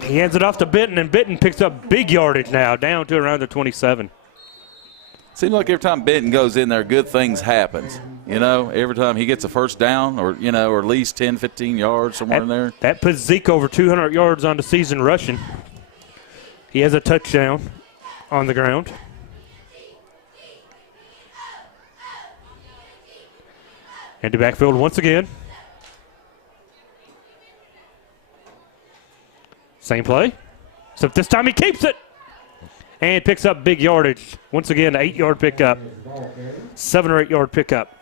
He hands it off to Benton, and Benton picks up big yardage now, down to around the 27. Seems like every time Benton goes in there, good things happen. Every time he gets a first down or at least 10, 15 yards somewhere in there. That puts Zeke over 200 yards on the season rushing. He has a touchdown on the ground. Into backfield once again. Same play. So this time he keeps it. And picks up big yardage. Once again, 8-yard pickup. 7 or 8 yard pickup.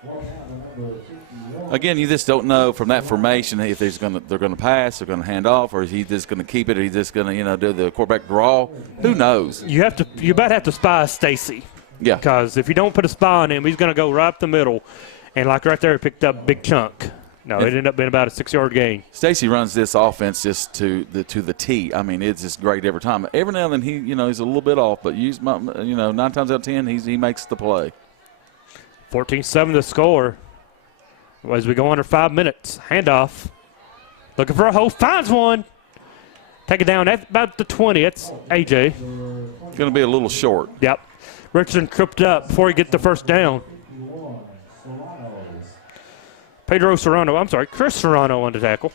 Again, you just don't know from that formation if they're going to pass, they're going to hand off, or is he just going to keep it, or he's just going to do the quarterback draw. Who knows? You about have to spy Stacy. Yeah. Because if you don't put a spy on him, he's going to go right up the middle. And like right there, he picked up a big chunk. No, it ended up being about a 6-yard gain. Stacy runs this offense just to the T. I mean, it's just great every time. Every now and then he's a little bit off, but 9 times out of 10 he makes the play. 14-7 to score. As we go under 5 minutes, handoff. Looking for a hole, finds one. Take it down at about the 20. It's AJ. It's going to be a little short. Yep. Richardson tripped up before he get the first down. Chris Serrano on the tackle.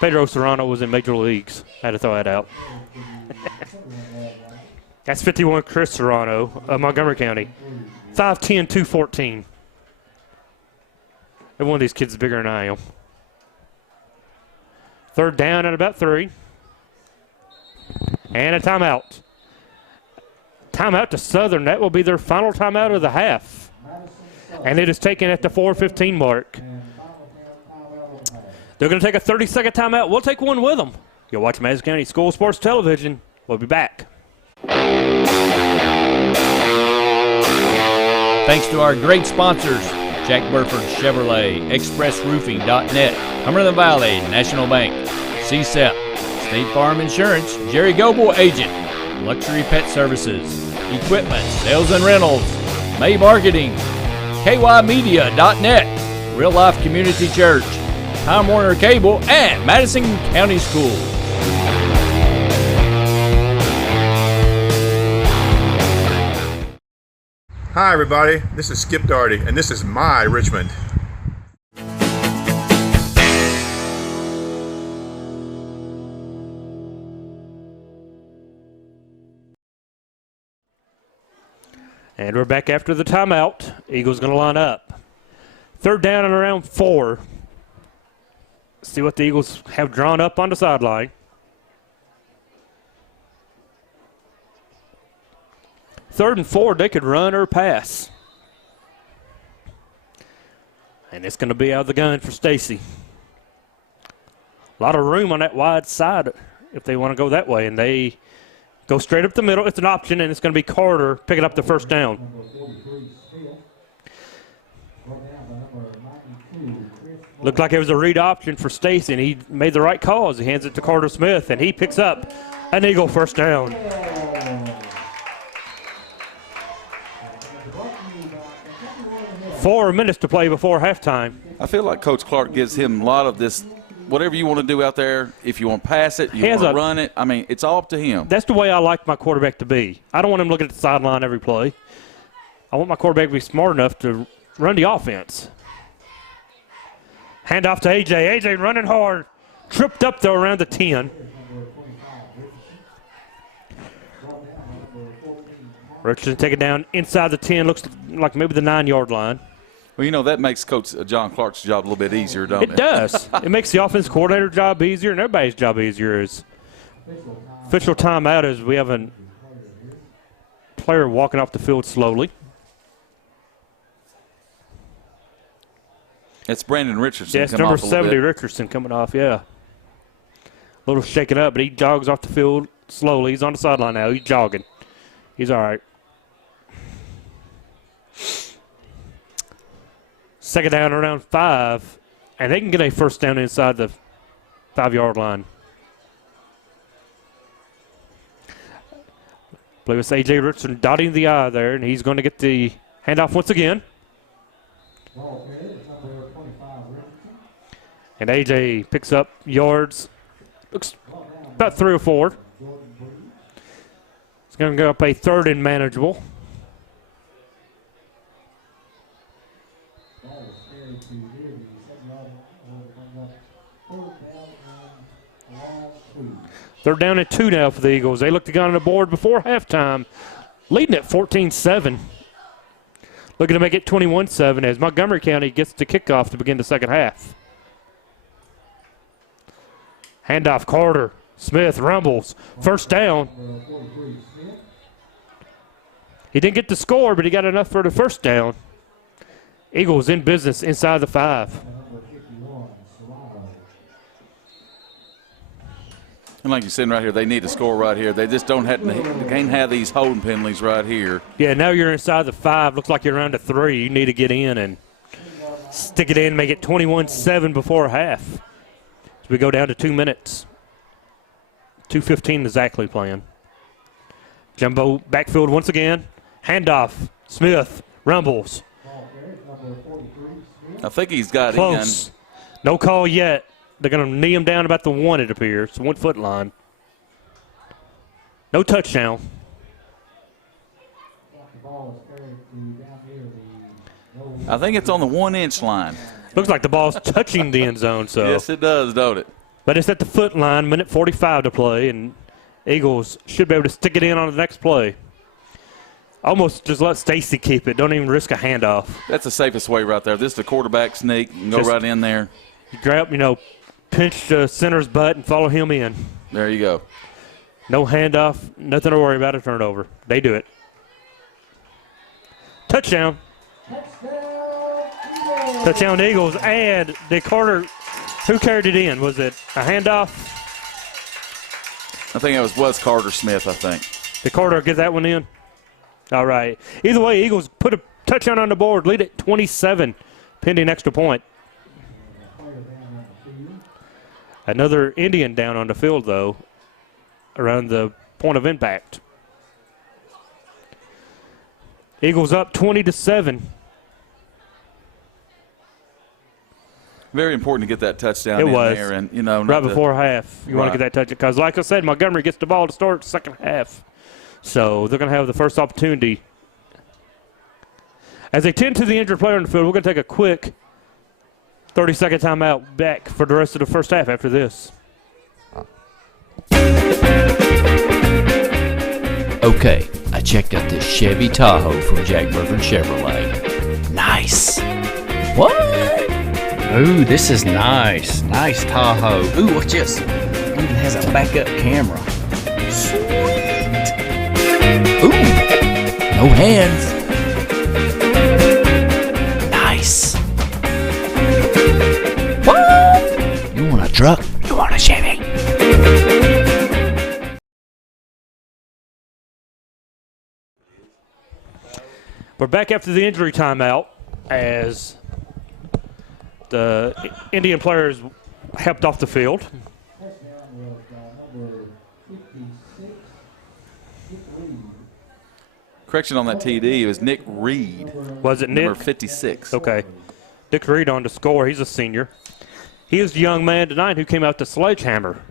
Pedro Serrano was in Major Leagues. Had to throw that out. That's 51 Chris Serrano of Montgomery County. 5'10", 214. Every one of these kids is bigger than I am. Third down at about 3. And a timeout. Timeout to Southern. That will be their final timeout of the half. And it is taken at the 4:15 mark. They're going to take a 30-second timeout. We'll take one with them. You'll watch Madison County School Sports Television. We'll be back. Thanks to our great sponsors, Jack Burford Chevrolet, ExpressRoofing.net, Cumberland Valley National Bank, CSEP, State Farm Insurance, Jerry Goble Agent, Luxury Pet Services, Equipment, Sales and Rentals, May Marketing, KYmedia.net, Real Life Community Church, Time Warner Cable, and Madison County Schools. Hi, everybody. This is Skip Darty, and this is my Richmond. And we're back after the timeout. Eagles going to line up. Third down and around 4. See what the Eagles have drawn up on the sideline. Third and 4, they could run or pass. And it's going to be out of the gun for Stacy. A lot of room on that wide side if they want to go that way. And they go straight up the middle. It's an option, and it's going to be Carter picking up the first down. Looked like it was a read option for Stacy, and he made the right call as he hands it to Carter Smith, and he picks up an Eagle first down. 4 minutes to play before halftime. I feel like Coach Clark gives him a lot of this. Whatever you want to do out there, if you want to pass it, you want to run it, I mean, it's all up to him. That's the way I like my quarterback to be. I don't want him looking at the sideline every play. I want my quarterback to be smart enough to run the offense. Hand off to AJ. AJ running hard. Tripped up, though, around the 10. Richardson taking down inside the 10. Looks like maybe the 9-yard line. Well, that makes Coach John Clark's job a little bit easier, don't it? It does. It makes the offense coordinator's job easier and everybody's job easier. Official timeout as we have a player walking off the field slowly. It's Brandon Richardson. Yes, number 70, Richardson coming off, yeah. A little shaken up, but he jogs off the field slowly. He's on the sideline now. He's jogging. He's all right. Second down around 5, and they can get a first down inside the 5-yard line. I believe it's A.J. Richardson dotting the I there, and he's going to get the handoff once again. And A.J. picks up yards. Looks about 3 or 4. It's going to go up a third and manageable. They're down at 2 now for the Eagles. They looked to get on the board before halftime, leading at 14-7. Looking to make it 21-7 as Montgomery County gets the kickoff to begin the second half. Handoff, Carter. Smith rumbles. First down. He didn't get the score, but he got enough for the first down. Eagles in business inside the 5. And like you said right here, they need to score right here. They just can't have these holding penalties right here. Yeah, now you're inside the 5. Looks like you're around to 3. You need to get in and stick it in, make it 21-7 before half. As we go down to 2 minutes. 2:15 exactly playing. Jumbo backfield once again. Handoff. Smith rumbles. I think he's got Close. No call yet. They're going to knee him down about the 1, it appears. 1 foot line. No touchdown. I think it's on the 1-inch line. Looks like the ball's touching the end zone. So Yes, it does, don't it? But it's at the foot line, minute 45 to play, and Eagles should be able to stick it in on the next play. Almost just let Stacy keep it. Don't even risk a handoff. That's the safest way right there. This is the quarterback sneak. You can go Just right in there. You grab, pinch the center's butt and follow him in. There you go. No handoff, nothing to worry about, a turnover. They do it. Touchdown. Touchdown Eagles, and the Carter, who carried it in? Was it a handoff? I think it was Carter Smith, I think. Did Carter get that one in? All right. Either way, Eagles put a touchdown on the board, lead at 27, pending extra point. Another Indian down on the field, though, around the point of impact. Eagles up 20-7. Very important to get that touchdown It in was. there. And, Right before half. You want to Right. get that touchdown. Because, like I said, Montgomery gets the ball to start the second half. So they're going to have the first opportunity. As they tend to the injured player on the field, we're going to take a quick 30-second timeout back for the rest of the first half after this. Okay, I checked out this Chevy Tahoe from Jack Burford Chevrolet. Nice. What? Ooh, this is nice. Nice Tahoe. Ooh, watch this. It even has a backup camera. Sweet. Ooh, no hands. Nice. What? You want a truck? You want a Chevy? We're back after the injury timeout as the Indian players helped off the field. Correction on that TD. It was Nick Reed. Was it Nick? Number 56. Okay. Nick Reed on the score. He's a senior. He is the young man tonight who came out to sledgehammer,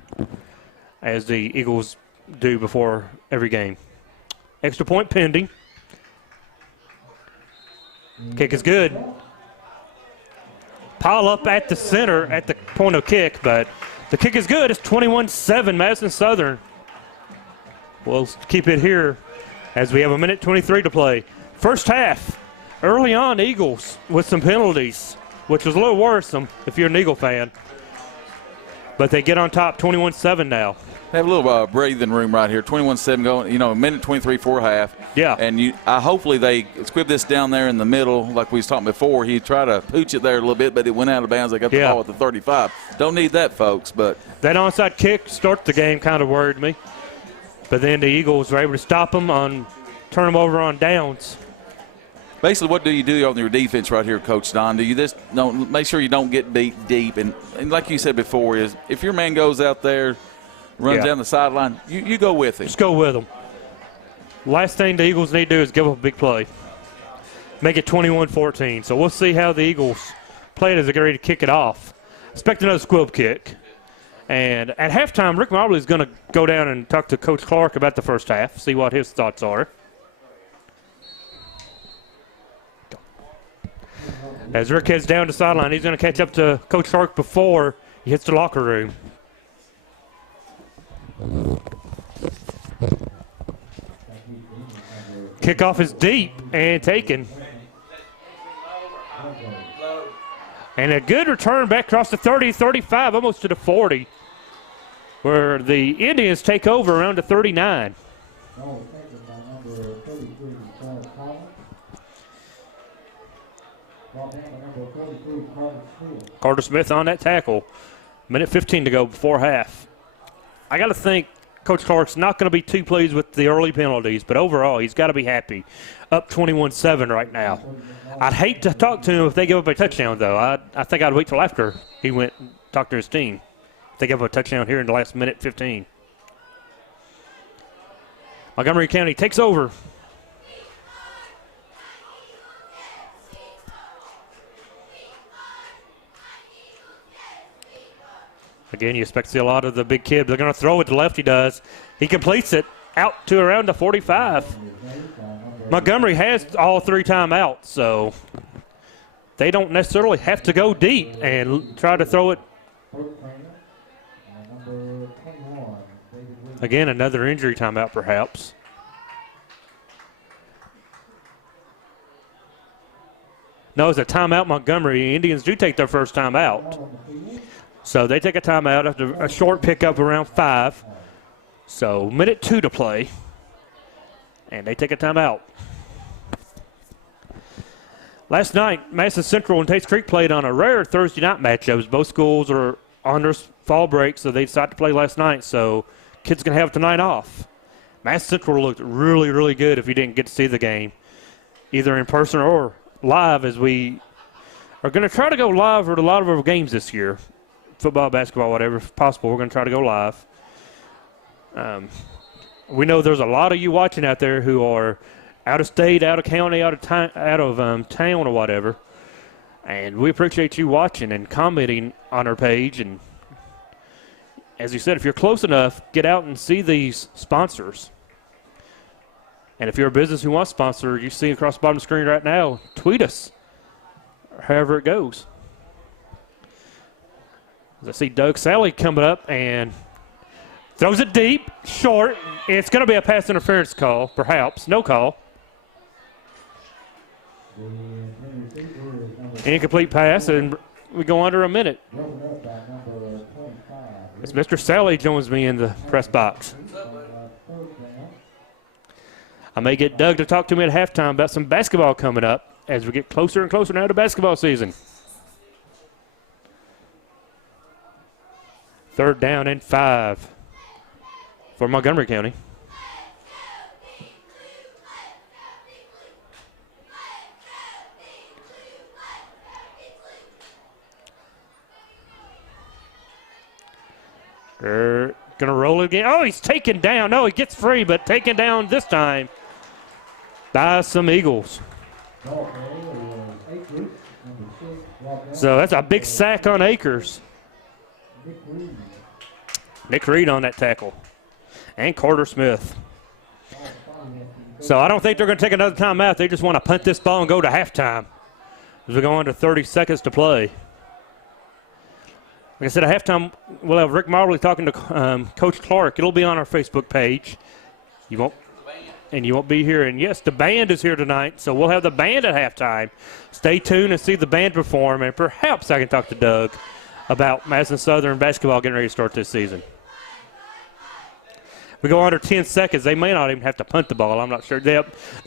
as the Eagles do before every game. Extra point pending. Kick is good. Pile up at the center at the point of kick, but the kick is good. It's 21-7, Madison Southern. We'll keep it here as we have a minute 23 to play. First half, early on, Eagles with some penalties, which was a little worrisome if you're an Eagle fan. But they get on top 21-7 now. They have a little breathing room right here. 21-7 going, a minute 23 for half. Yeah. And hopefully they squib this down there in the middle like we was talking before. He tried to pooch it there a little bit, but it went out of bounds. They got the ball at the 35. Don't need that, folks. But that onside kick to start the game kind of worried me. But then the Eagles were able to stop them turn them over on downs. Basically, what do you do on your defense right here, Coach Don? Do you just make sure you don't get beat deep? And like you said before, is if your man goes out there, runs down the sideline, you go with him. Just go with him. Last thing the Eagles need to do is give up a big play. Make it 21-14. So we'll see how the Eagles play it as they get ready to kick it off. Expect another squib kick. And at halftime, Rick Mobley is going to go down and talk to Coach Clark about the first half, see what his thoughts are. As Rick heads down the sideline, he's going to catch up to Coach Clark before he hits the locker room. Kickoff is deep and taken. And a good return back across the 30, 35, almost to the 40, where the Indians take over around the 39. Carter Smith on that tackle. Minute 15 to go before half. I got to think Coach Clark's not going to be too pleased with the early penalties, but overall he's got to be happy. Up 21-7 right now. I'd hate to talk to him if they give up a touchdown, though. I think I'd wait till after he went and talked to his team. If they give up a touchdown here in the last minute 15. Montgomery County takes over. Again, you expect to see a lot of the big kid. They're going to throw it to left. He does. He completes it out to around the 45. Montgomery has all 3 timeouts, so they don't necessarily have to go deep and try to throw it. Again, another injury timeout perhaps. No, it's a timeout Montgomery. Indians do take their first timeout. So they take a timeout after a short pickup around 5. So minute 2 to play. And they take a timeout. Last night, Madison Central and Tates Creek played on a rare Thursday night matchups. Both schools are on their fall break, so they decided to play last night. So kids can have tonight off. Madison Central looked really, really good if you didn't get to see the game, either in person or live, as we are going to try to go live for a lot of our games this year. Football, basketball, whatever, if possible. We're going to try to go live. We know there's a lot of you watching out there who are out of state, out of county, out of town or whatever. And we appreciate you watching and commenting on our page. And as you said, if you're close enough, get out and see these sponsors. And if you're a business who wants to sponsor, you see across the bottom of the screen right now, tweet us, however it goes. I see Doug Sally coming up and throws it deep, short. It's going to be a pass interference call, perhaps. No call. Incomplete pass, and we go under a minute. As Mr. Sally joins me in the press box. I may get Doug to talk to me at halftime about some basketball coming up as we get closer and closer now to basketball season. 3rd down and 5 for Montgomery County. They're going to roll it again. Oh, he's taken down. No, he gets free, but taken down this time by some Eagles. So that's a big sack on Akers. Nick Reed on that tackle. And Carter Smith. So I don't think they're going to take another timeout. They just want to punt this ball and go to halftime as we go on to 30 seconds to play. Like I said, at halftime, we'll have Rick Marbley talking to Coach Clark. It'll be on our Facebook page. You won't be here. And, yes, the band is here tonight, so we'll have the band at halftime. Stay tuned and see the band perform, and perhaps I can talk to Doug about Madison Southern basketball getting ready to start this season. We go under 10 seconds. They may not even have to punt the ball. I'm not sure. They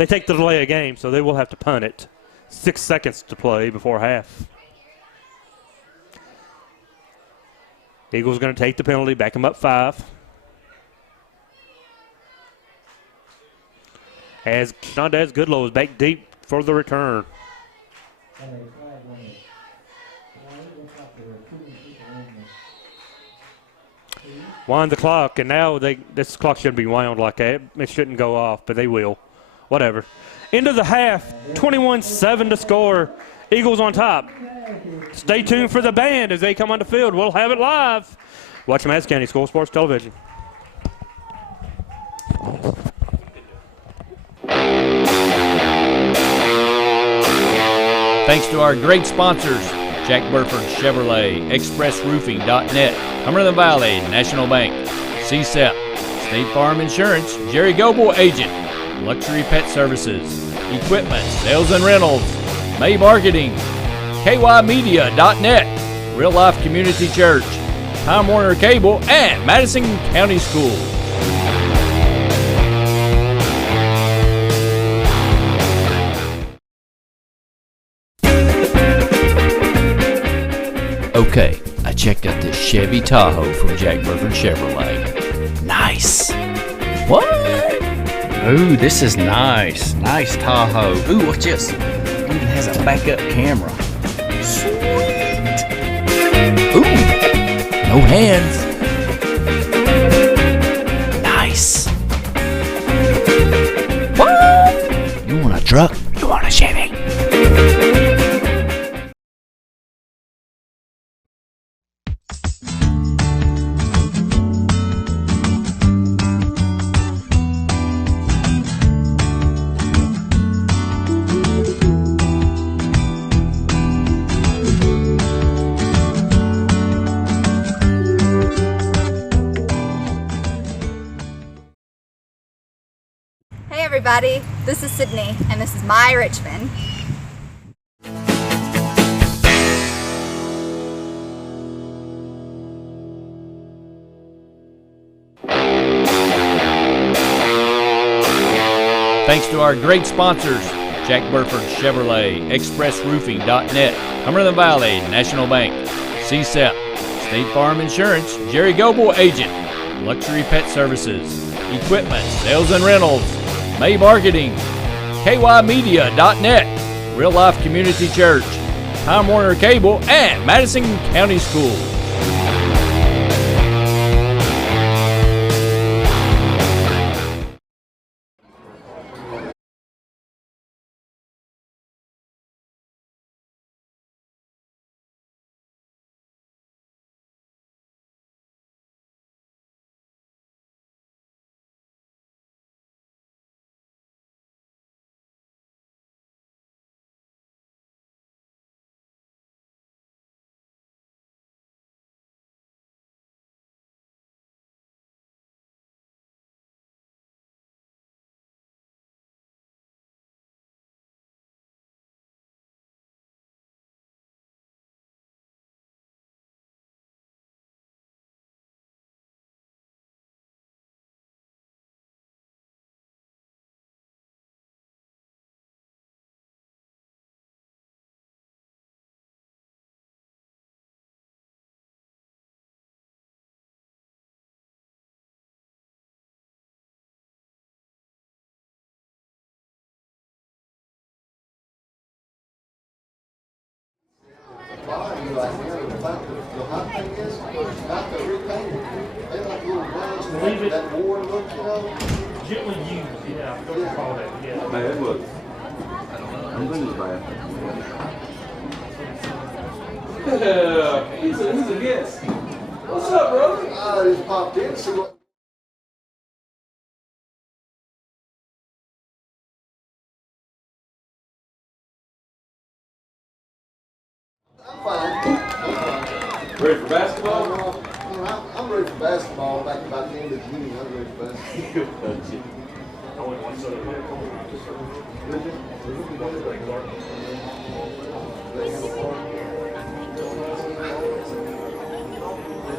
take the delay of game, so they will have to punt it. 6 seconds to play before half. Eagles going to take the penalty, back them up 5. As Shondaz Goodlow is back deep for the return. Wind the clock, and now this clock shouldn't be wound like that. It shouldn't go off, but they will. Whatever. Into the half, 21-7 to score. Eagles on top. Stay tuned for the band as they come on the field. We'll have it live. Watch Madison County School Sports Television. Thanks to our great sponsors, Jack Burford Chevrolet, ExpressRoofing.net, Cumberland Valley National Bank, CSEP, State Farm Insurance, Jerry Goble Agent, Luxury Pet Services, Equipment, Sales and Rentals, May Marketing, KYmedia.net, Real Life Community Church, Time Warner Cable, and Madison County Schools. Okay, I checked out this Chevy Tahoe from Jack Burford Chevrolet. Nice. What? Ooh, this is nice. Nice Tahoe. Ooh, what's this? It even has a backup camera. Sweet. Ooh, no hands. Nice. What? You want a truck? You want a Chevy? Hey everybody, this is Sydney, and this is my Richmond. Thanks to our great sponsors, Jack Burford Chevrolet, ExpressRoofing.net, Cumberland Valley National Bank, CSEP, State Farm Insurance, Jerry Goble Agent, Luxury Pet Services, Equipment, Sales and Rentals, May Marketing, KYmedia.net, Real Life Community Church, Time Warner Cable, and Madison County Schools. Leave it. That war look, you know? Gently used, yeah. I don't recall that, yeah. Bad look. I don't think it's bad. He's a guest. What's up, brother? I just popped in to see what. I'm fine. Ready for basketball? I'm ready for basketball. Back about the end of June, I'm ready for basketball.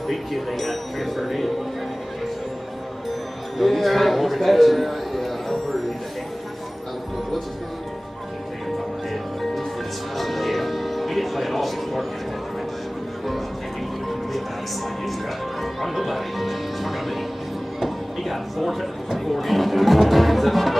Big kid they got transferred in. Yeah, I've heard it. What's his name? Yeah, he didn't play at all. He's working. I'm nobody. It's not gonna be. He got 4 technicals in 4 games. Yeah, we won't have it.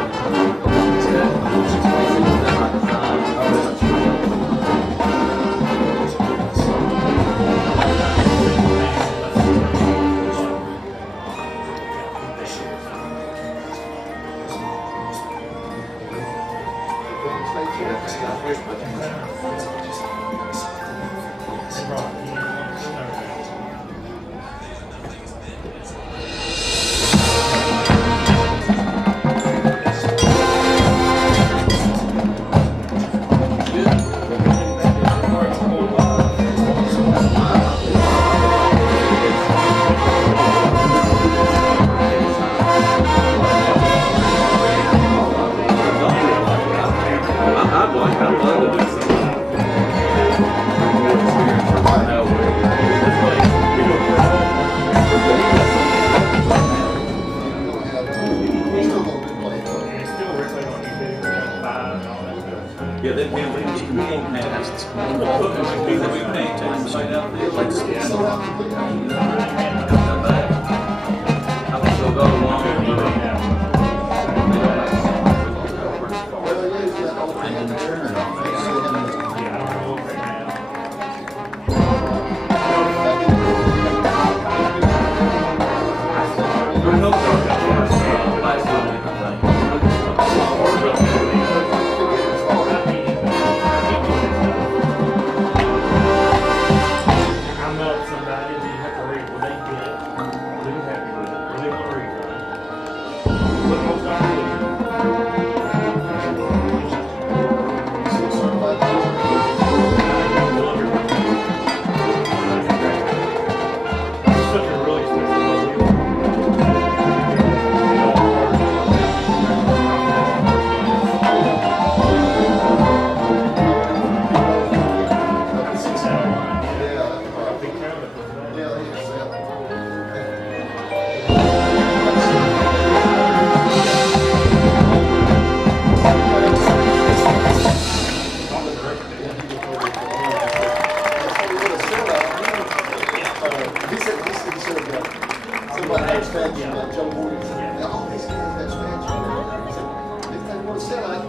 Joe Morgan said, all these guys got statue. If they want to sell it,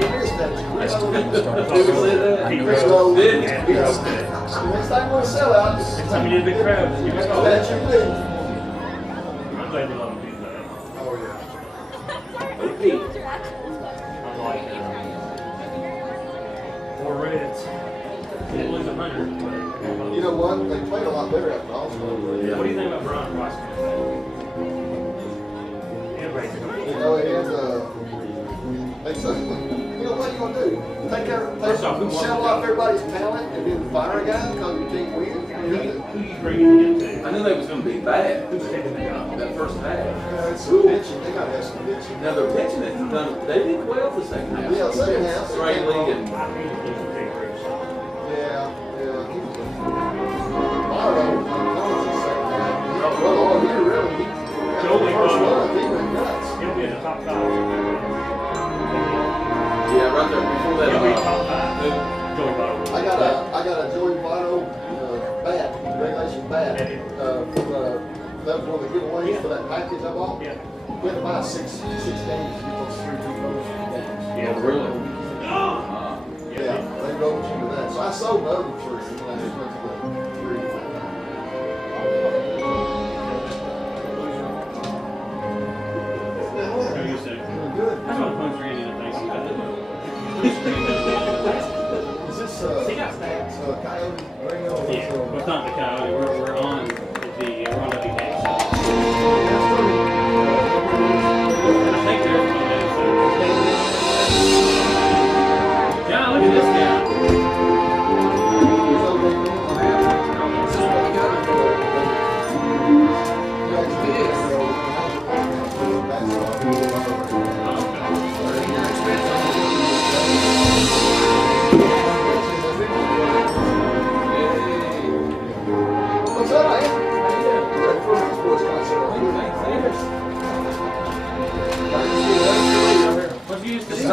give me a statue. Next time you want to sell out, Next time you need a big crowd, just give me a call. statue please. I'm glad you let them do that. Oh, yeah. I'm like, 4 Reds. Didn't lose 100. You know what? They played a lot better after all. What do you think about Brian Price? Everybody's going You know, it is you know what you gonna do? First off, who won sell the off job? everybody's talent and then fire a guy because your team wins. Who you bringing in to? I knew they was going to be bad. Who's taking the job? That first half. It's some pitching. They gotta have some pitching. Now they're pitching it. They did well the second half. Yeah, second half. Straley and I think he's losing big groups. Yeah. He was Morrow, Collins is second half. Well, all year really. Joey First Votto. one, he went nuts. He'll be in the top 5. yeah, right there before that. He'll be top 5. Joey Votto. I got a Joey Votto bat, regulation bat. That was one of the giveaways for that package I bought. Yeah. We had to buy six games to get those 3 2 Yeah, really? Yeah, they rolled you with that. So I sold the other 3 when I just went to the 3. Good. That's what punch Randy and thinks about it. Is this He got stats. Coyote Radio? Yeah, well, it's not the Coyote. We're on the WK. I think there's one day. John, look at this guy. What's up, man? Ready for the sports concert? What you used to do?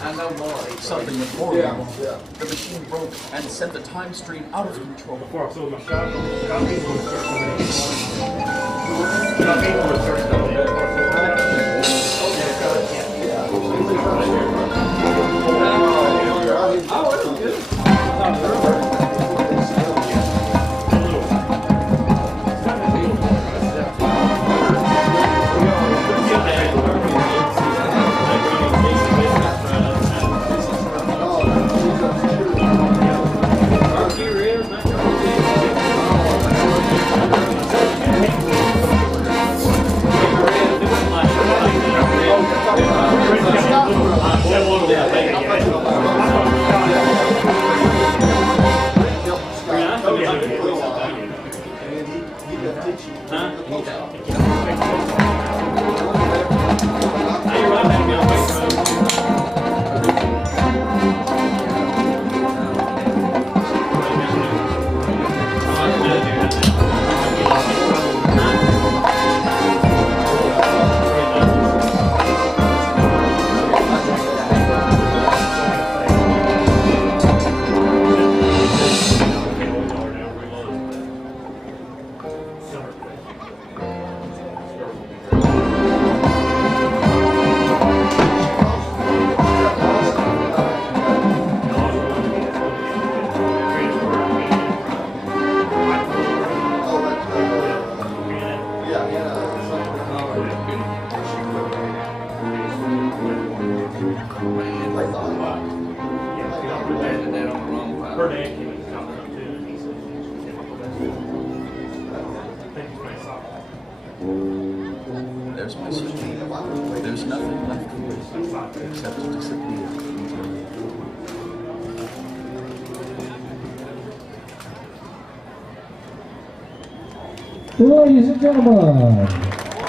I know more. Something before Yeah. the machine broke and sent the time stream out of control. Before I sold my shot, got me for Her dad came in and talked to him too, and he said, I think he's playing soccer. There's my sister. There's nothing left for me except to disappear. Ladies and gentlemen,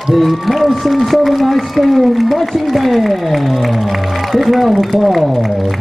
the Madison Southern High School Marching Band. Big round of applause.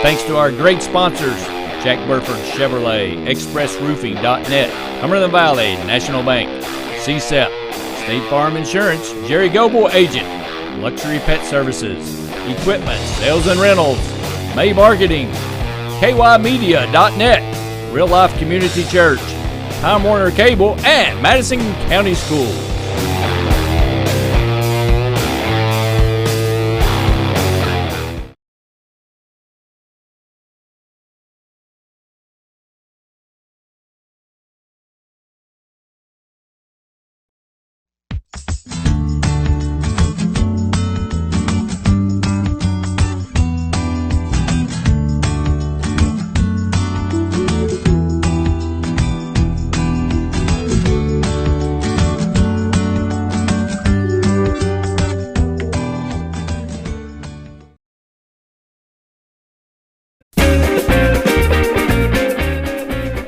Thanks to our great sponsors, Jack Burford Chevrolet, ExpressRoofing.net, Cumberland Valley National Bank, CSEP, State Farm Insurance, Jerry Goble Agent, Luxury Pet Services, Equipment, Sales and Rentals, May Marketing, KYMedia.net, Real Life Community Church, Time Warner Cable, and Madison County Schools.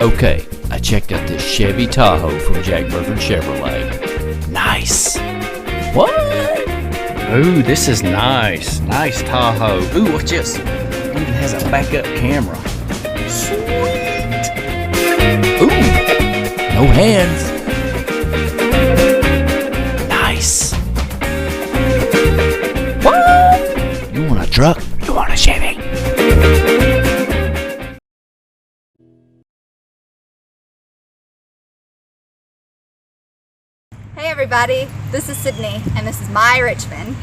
Okay, I checked out this Chevy Tahoe from Jack Burford Chevrolet. Nice. What? Ooh, this is nice. Nice Tahoe. Ooh, watch this. It even has a backup camera. Sweet. Ooh, no hands. Nice. What? You want a truck? You want a Chevy? Hey everybody, this is Sydney, and this is my Richmond.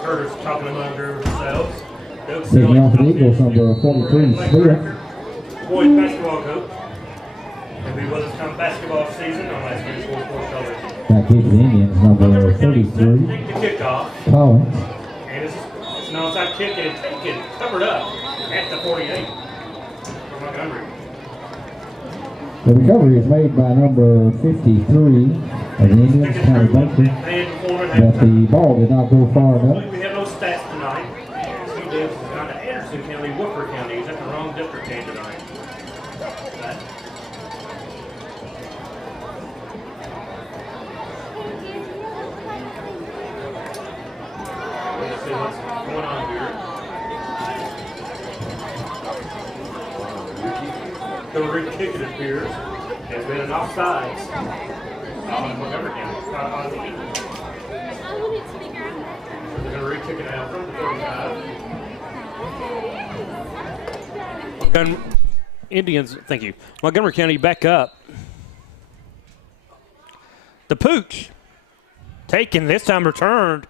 herders talking among themselves. Taking off the Eagles, number 43, Smith. Boys basketball coach. And we was come basketball season on last week's sports television. Back here for the Indians, number 33, The kickoff. Collins. And it's an onside kick and taken, covered up at the 48 for Montgomery. The recovery is made by number 53 of the Indians, Connor Bunker, but the ball did not go far enough. We have no stats tonight. He lives down to Anderson County, Woodford County. He's at the wrong district game tonight. Let's see what's going on here. The kick, it appears, has been an offsides on Montgomery County. On the Eagles. So they're going to re-kick it out from the 35. Indians, thank you. Montgomery County back up. The Pooch, taken, this time returned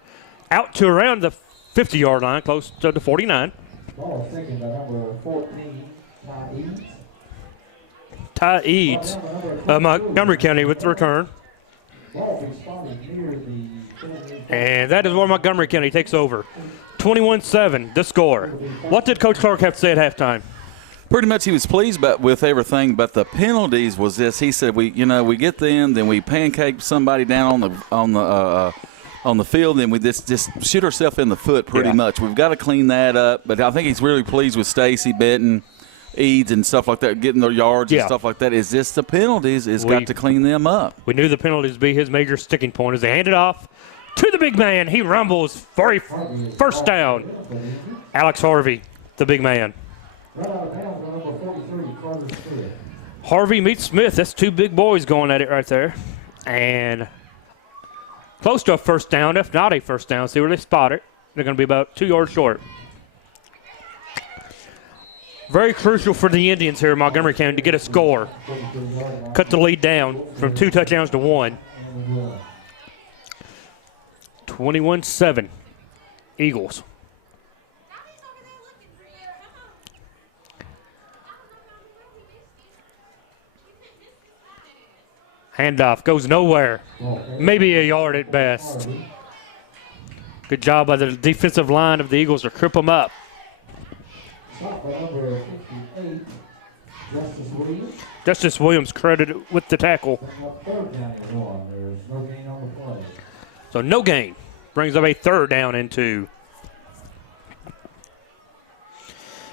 out to around the 50-yard line, close to the 49. Ball taken by number 14, Ty Eads. Ty Eads, Montgomery County with the return. And that is where Montgomery County takes over. 21-7, the score. What did Coach Clark have to say at halftime? Pretty much he was pleased with everything, but the penalties was this. He said, we get them, then we pancake somebody down on the field, and we just shoot ourselves in the foot pretty much. We've got to clean that up, but I think he's really pleased with Stacy, Benton, Eads and stuff like that, getting their yards and stuff like that. Is just the penalties is got to clean them up. We knew the penalties would be his major sticking point as they hand it off to the big man. He rumbles for a first down. Alex Harvey, the big man. Harvey meets Smith. That's two big boys going at it right there. And close to a first down, if not a first down. See where they spot it. They're going to be about 2 yards short. Very crucial for the Indians here in Montgomery County to get a score. Cut the lead down from 2 touchdowns to 1. 21-7, Eagles. Handoff goes nowhere. Maybe a yard at best. Good job by the defensive line of the Eagles to trip them up. Justice Williams credited with the tackle. So no gain. Brings up a third down into.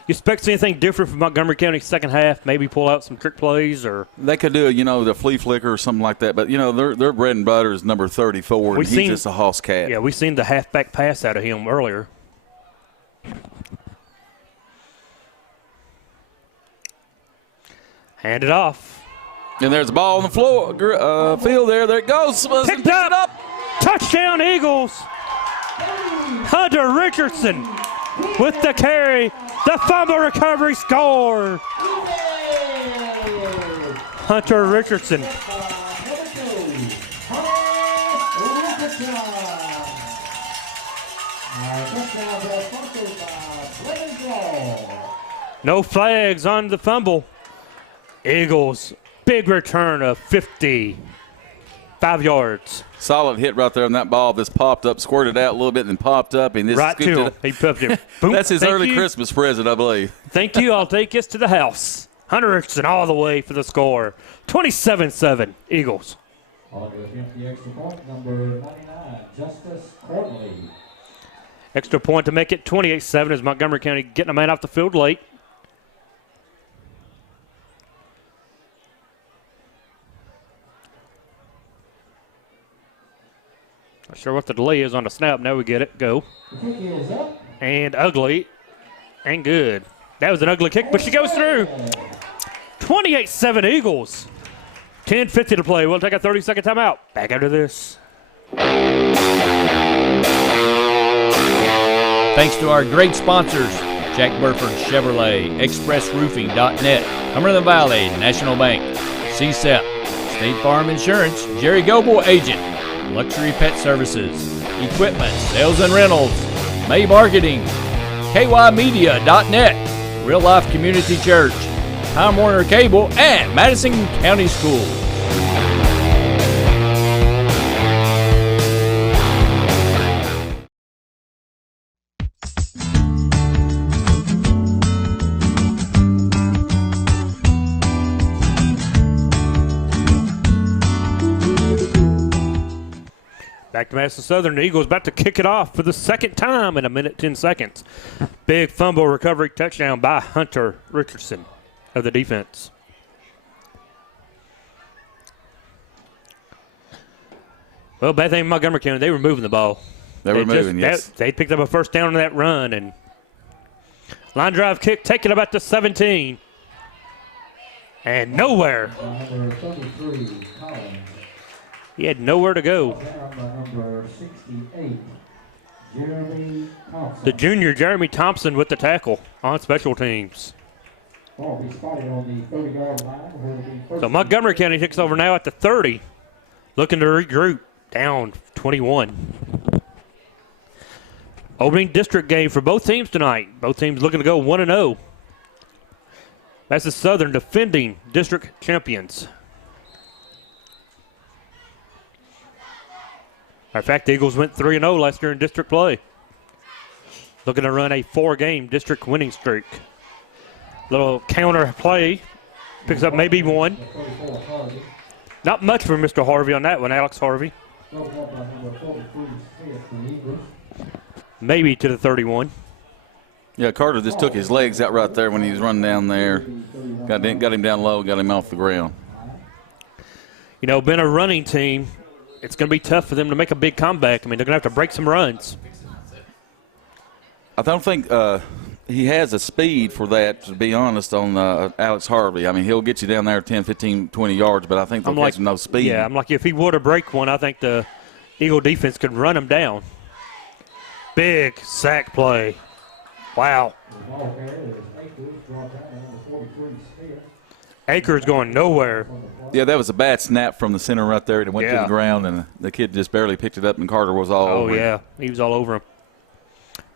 You expect anything different from Montgomery County second half? Maybe pull out some trick plays, or they could do, the flea flicker or something like that. But their bread and butter is number 34, and he's just a hoss cat. Yeah, we seen the halfback pass out of him earlier. Hand it off. And there's a ball on the floor, field there. There it goes. Picked up. Touchdown, Eagles. Hunter Richardson with the carry. The fumble recovery score. Hunter Richardson. No flags on the fumble. Eagles, big return of 55 yards. Solid hit right there on that ball. This popped up, squirted out a little bit, and then popped up. And this right to him. He puffed him. Boom. That's his early Christmas present, I believe. Thank you. I'll take this to the house. Hunter Richardson all the way for the score. 27-7, Eagles. The extra point, number 99, Justice Courtney. Extra point to make it 28-7 as Montgomery County getting a man off the field late. Not sure what the delay is on the snap. Now we get it. Go. And ugly. And good. That was an ugly kick, but she goes through. 28-7 Eagles. 10:50 to play. We'll take a 30-second timeout. Back after this. Thanks to our great sponsors, Jack Burford Chevrolet, ExpressRoofing.net, Cumberland Valley National Bank, CSEP, State Farm Insurance, Jerry Goble Agent, Luxury Pet Services, Equipment, Sales and Rentals, May Marketing, KYmedia.net, Real Life Community Church, Time Warner Cable, and Madison County Schools. Back to Madison Southern. The Eagles about to kick it off for the second time in a minute, 10 seconds. Big fumble recovery touchdown by Hunter Richardson of the defense. Well, bad thing in Montgomery County, they were moving the ball. They were moving, yes. They picked up a first down on that run. And line drive kick, taking about to 17. And nowhere. Number 33, Collins. He had nowhere to go. Number 68, Jeremy Thompson. The junior Jeremy Thompson with the tackle on special teams. Ball will be spotted on the 30-yard line. Where it'll be first. So Montgomery County takes over now at the 30, looking to regroup, down 21. Opening district game for both teams tonight. Both teams looking to go 1-0. That's the Southern defending district champions. Matter of fact, the Eagles went 3-0 last year in district play. Looking to run a 4-game district winning streak. Little counter play. Picks up maybe one. Not much for Mr. Harvey on that one, Alex Harvey. Maybe to the 31. Yeah, Carter just took his legs out right there when he was running down there. Got him down low, got him off the ground. You know, being a running team, it's going to be tough for them to make a big comeback. I mean, they're going to have to break some runs. I don't think he has the speed for that, to be honest, on Alex Harvey. I mean, he'll get you down there 10, 15, 20 yards, but I think they'll catch him no speed. Yeah, I'm like, if he were to break one, I think the Eagle defense could run him down. Big sack play. Wow. Akers going nowhere. Yeah, that was a bad snap from the center right there. It went to the ground, and the kid just barely picked it up, and Carter was all over him. Oh, yeah. He was all over him.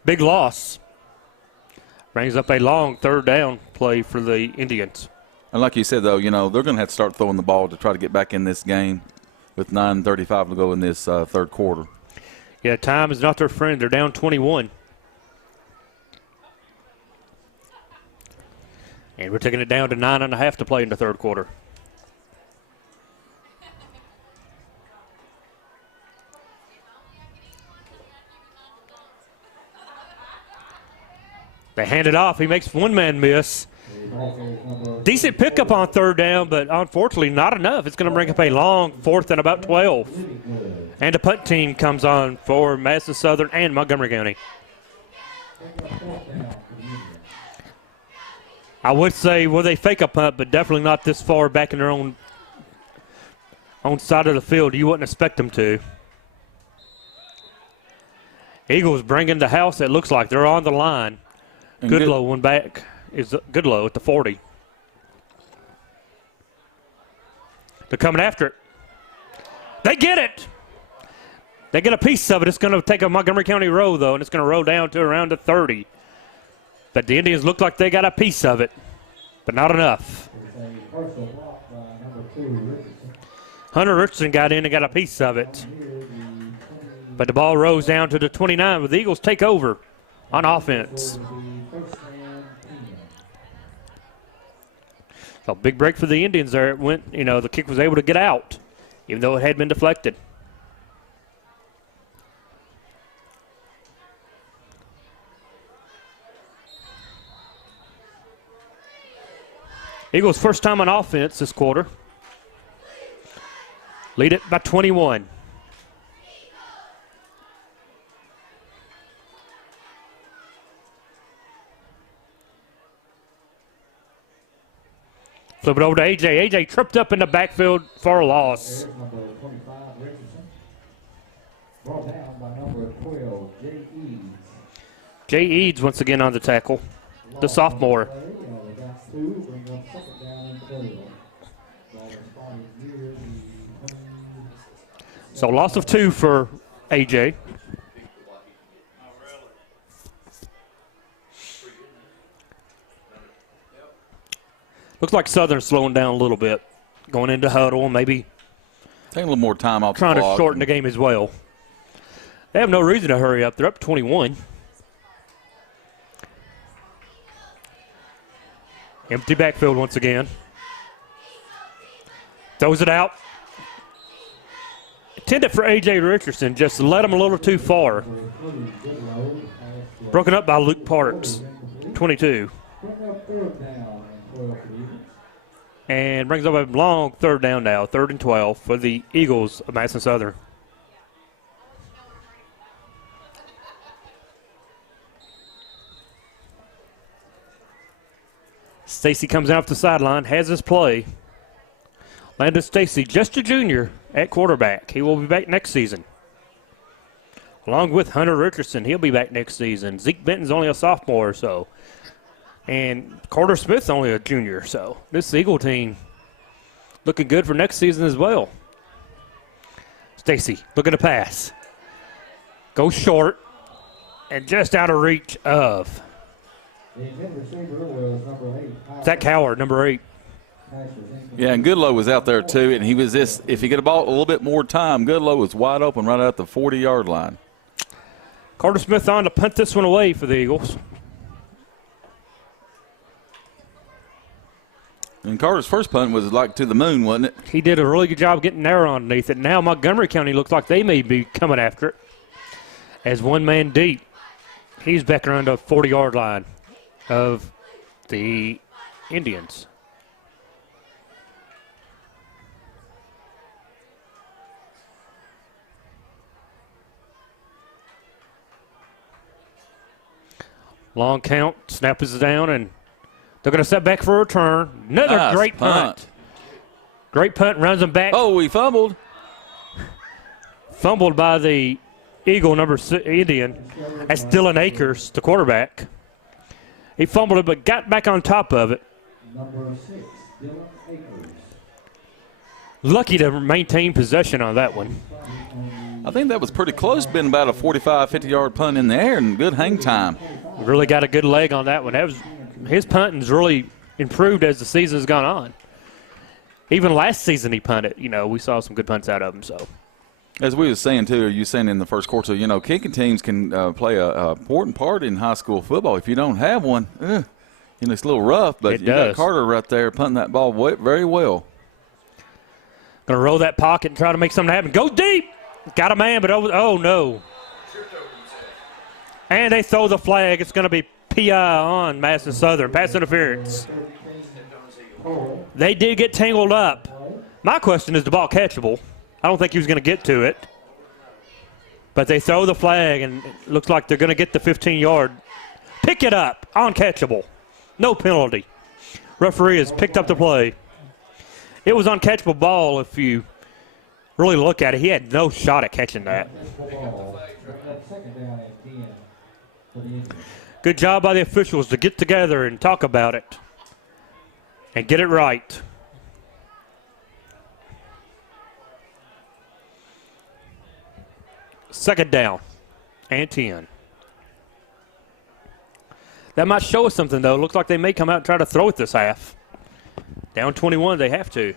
Big loss. Brings up a long third down play for the Indians. And like you said, though, you know, they're going to have to start throwing the ball to try to get back in this game with 9:35 to go in this third quarter. Yeah, time is not their friend. They're down 21. And we're taking it down to 9.5 to play in the third quarter. They hand it off. He makes one man miss. Decent pickup on third down, but unfortunately not enough. It's going to bring up a long fourth and about 12. And the punt team comes on for Madison Southern and Montgomery County. I would say, well, they fake a punt, but definitely not this far back in their own side of the field. You wouldn't expect them to. Eagles bringing the house. It looks like they're on the line. Goodlow went back. Is Goodlow at the 40. They're coming after it. They get it. They get a piece of it. It's going to take a Montgomery County row, though, and it's going to roll down to around the 30. But the Indians look like they got a piece of it, but not enough. Hunter Richardson got in and got a piece of it. But the ball rolls down to the 29, with the Eagles take over on offense. So big break for the Indians there. It went, you know, the kick was able to get out, even though it had been deflected. Eagles first time on offense this quarter. Lead it by 21. Flip it over to AJ. AJ tripped up in the backfield for a loss. Brought down by number 12, Jay Eads. Jay Eads once again on the tackle, the sophomore. So loss of 2 for AJ. Looks like Southern's slowing down a little bit, going into huddle and maybe Taking a little more time off trying the to clock. shorten the game as well. They have no reason to hurry up. They're up 21. Empty backfield once again. Throws it out. Intended for A.J. Richardson, just led him a little too far. Broken up by Luke Parks, 22. And brings up a long third down now, 3rd and 12 for the Eagles of Madison Southern. Stacy comes out off the sideline, has his play. Landon Stacy, just a junior at quarterback. He will be back next season. Along with Hunter Richardson, he'll be back next season. Zeke Benton's only a sophomore or so. And Carter Smith's only a junior. So this Eagle team looking good for next season as well. Stacy looking to pass. Goes short and just out of reach of Zach Howard, number 8. Yeah, and Goodlow was out there too, and he was this. If he could have bought a little bit more time, Goodlow was wide open right at the 40-yard line. Carter Smith on to punt this one away for the Eagles. And Carter's first punt was like to the moon, wasn't it? He did a really good job getting there underneath it. Now Montgomery County looks like they may be coming after it. As one man deep, he's back around the 40-yard line of the Indians. Long count, snap is down, and they're going to set back for a return. Another Nice great punt. Great punt, runs them back. Oh, he fumbled. Fumbled by the Eagle, number 6, Indian. That's Dylan Akers, the quarterback. He fumbled it, but got back on top of it. Number 6, Dylan Akers. Lucky to maintain possession on that one. I think that was pretty close, been about a 45, 50-yard punt in the air and good hang time. Really got a good leg on that one. His punting's really improved as the season's gone on. Even last season he punted. You know, we saw some good punts out of him. So, as we were saying too, or you saying in the first quarter, you know, kicking teams can play a important part in high school football. If you don't have one, you know, it's a little rough. But you got Carter right there punting that ball very well. Going to roll that pocket and try to make something happen. Go deep. Got a man, but oh no. And they throw the flag. It's going to be PI on Madison Southern. Pass interference. They did get tangled up. My question is the ball catchable? I don't think he was going to get to it. But they throw the flag, and it looks like they're going to get the 15-yard. Pick it up. Uncatchable. No penalty. Referee has picked up the play. It was uncatchable ball if you really look at it. He had no shot at catching that. Good job by the officials to get together and talk about it and get it right. Second down and 10. That might show us something, though. Looks like they may come out and try to throw it this half. Down 21, they have to.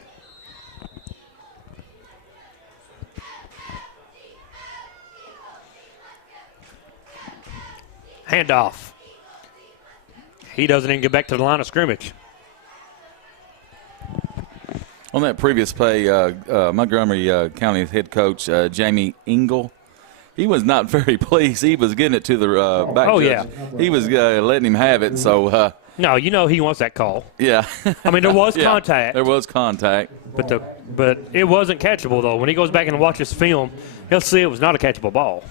Handoff. He doesn't even get back to the line of scrimmage. On that previous play, Montgomery County head coach Jamie Engel, he was not very pleased. He was getting it to the back judge. Yeah. He was letting him have it. So no, you know he wants that call. Yeah. I mean, there was contact. There was contact. But it wasn't catchable, though. When he goes back and watches film, he'll see it was not a catchable ball.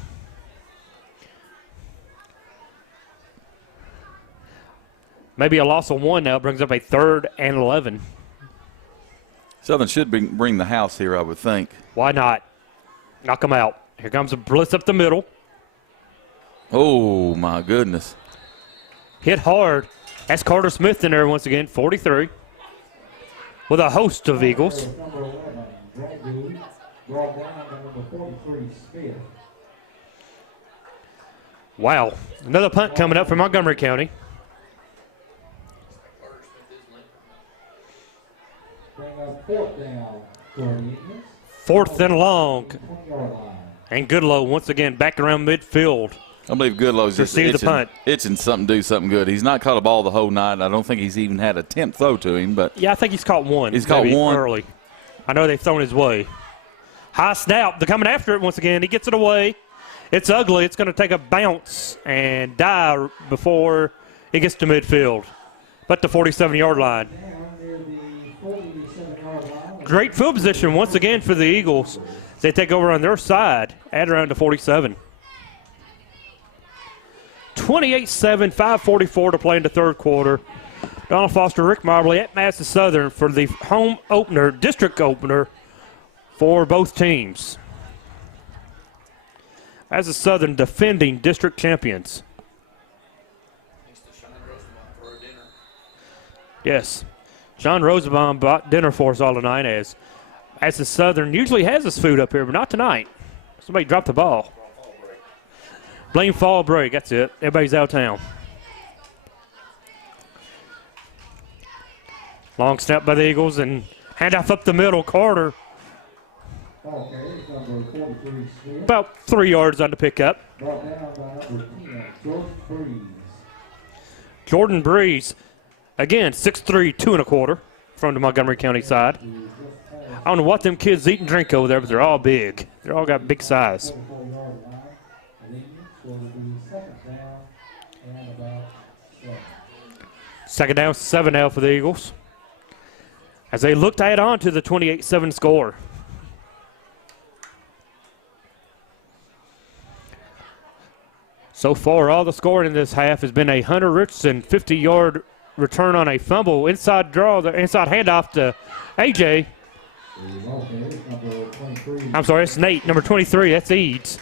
Maybe a loss of 1 now brings up a 3rd and 11. Southern should bring the house here, I would think. Why not? Knock them out. Here comes a blitz up the middle. Oh, my goodness. Hit hard. That's Carter Smith in there once again, 43. With a host of Eagles. Wow. Another punt coming up from Montgomery County. fourth down for the Indians. 4th and long. 20-yard line. And Goodlow once again back around midfield. I believe Goodlow's just Receive the punt. itching something to do something good. He's not caught a ball the whole night. I don't think he's even had a 10th throw to him. But Yeah, I think he's caught one. He's caught maybe one. early. I know they've thrown his way. High snap. They're coming after it once again. He gets it away. It's ugly. It's going to take a bounce and die before it gets to midfield. But the 47-yard line. Down near the 47-yard line. Great field position once again for the Eagles. They take over on their side at around the 47. 28-7, 5:44 to play in the third quarter. Donald Foster, Rick Marbley at Madison Southern for the home opener, district opener for both teams. Madison Southern defending district champions. Yes. John Rosenbaum bought dinner for us all tonight as Madison Southern usually has his food up here, but not tonight. Somebody dropped the ball. Blame fall break. That's it. Everybody's out of town. Long snap by the Eagles and handoff up the middle. Carter Ball carrier is number 43, Smith. about 3 yards on the pickup. Brought down by number 10, Jordan Breeze. Jordan Breeze, again, 6'3", 2 1/4 from the Montgomery County side. I don't know what them kids eat and drink over there, but they're all big. They're all got big size. 44-yard line. The Indians will be second down and about 7. Second down, 7 now for the Eagles, as they look to add on to the 28-7 score. So far, all the scoring in this half has been a Hunter Richardson 50-yard return on a fumble, inside draw, the inside handoff to AJ. The ball carrier is number 23. I'm sorry, it's Nate, number 23. That's Eads.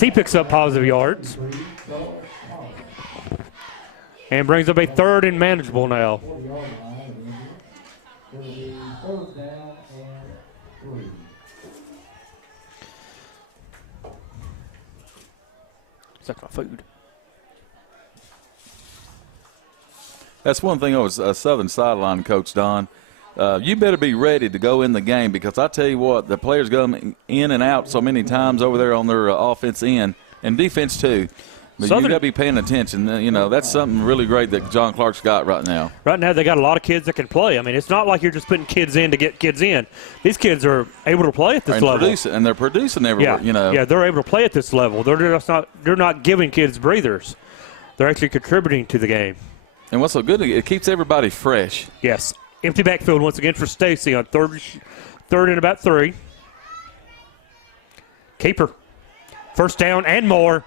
He picks up positive yards and brings up a 3rd and manageable now. 40-yard line of the Indians. Will be 3rd down and 3. That's my food. that's one thing I was Southern sideline coach, Don. You better be ready to go in the game because I tell you what, the players go in and out so many times over there on their offense end and defense too. But you got to be paying attention. You know, that's something really great that John Clark's got right now. Right now they got a lot of kids that can play. I mean, it's not like you're just putting kids in to get kids in. These kids are able to play at this level. And they're producing everywhere, Yeah, you know. yeah, they're able to play at this level. They're not giving kids breathers. They're actually contributing to the game. And what's so good, it keeps everybody fresh. Yes. Empty backfield once again for Stacy on third and about 3. Keeper. First down and more.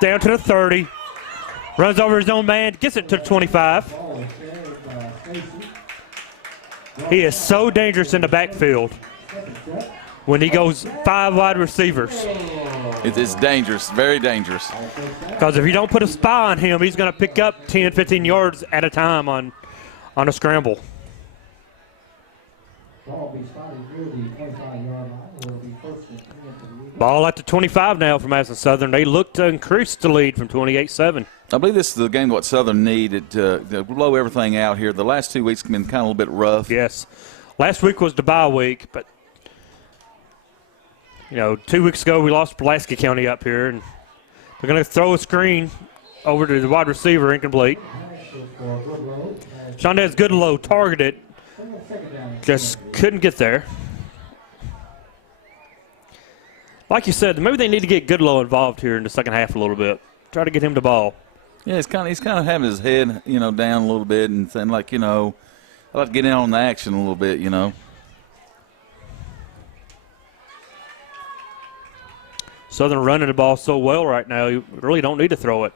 Down to the 30. Runs over his own man. Gets it to the 25. He is so dangerous in the backfield when he goes 5 wide receivers. It's dangerous, very dangerous. Because if you don't put a spy on him, he's going to pick up 10, 15 yards at a time on a scramble. Ball be spotted near the 25-yard line. Will be first and 10 for the Eagles. Ball at the 25 now for Madison Southern. They look to increase the lead from 28-7. I believe this is the game what Southern needed to blow everything out here. The last 2 weeks have been kind of a little bit rough. Yes. Last week was the bye week, but, 2 weeks ago we lost Pulaski County up here, and they're going to throw a screen over to the wide receiver, incomplete. Shondez Goodlow targeted, just couldn't get there. Like you said, maybe they need to get Goodlow involved here in the second half a little bit. Try to get him the ball. Yeah, he's kind of having his head, down a little bit and saying, like, I like to get in on the action a little bit, Southern running the ball so well right now, you really don't need to throw it.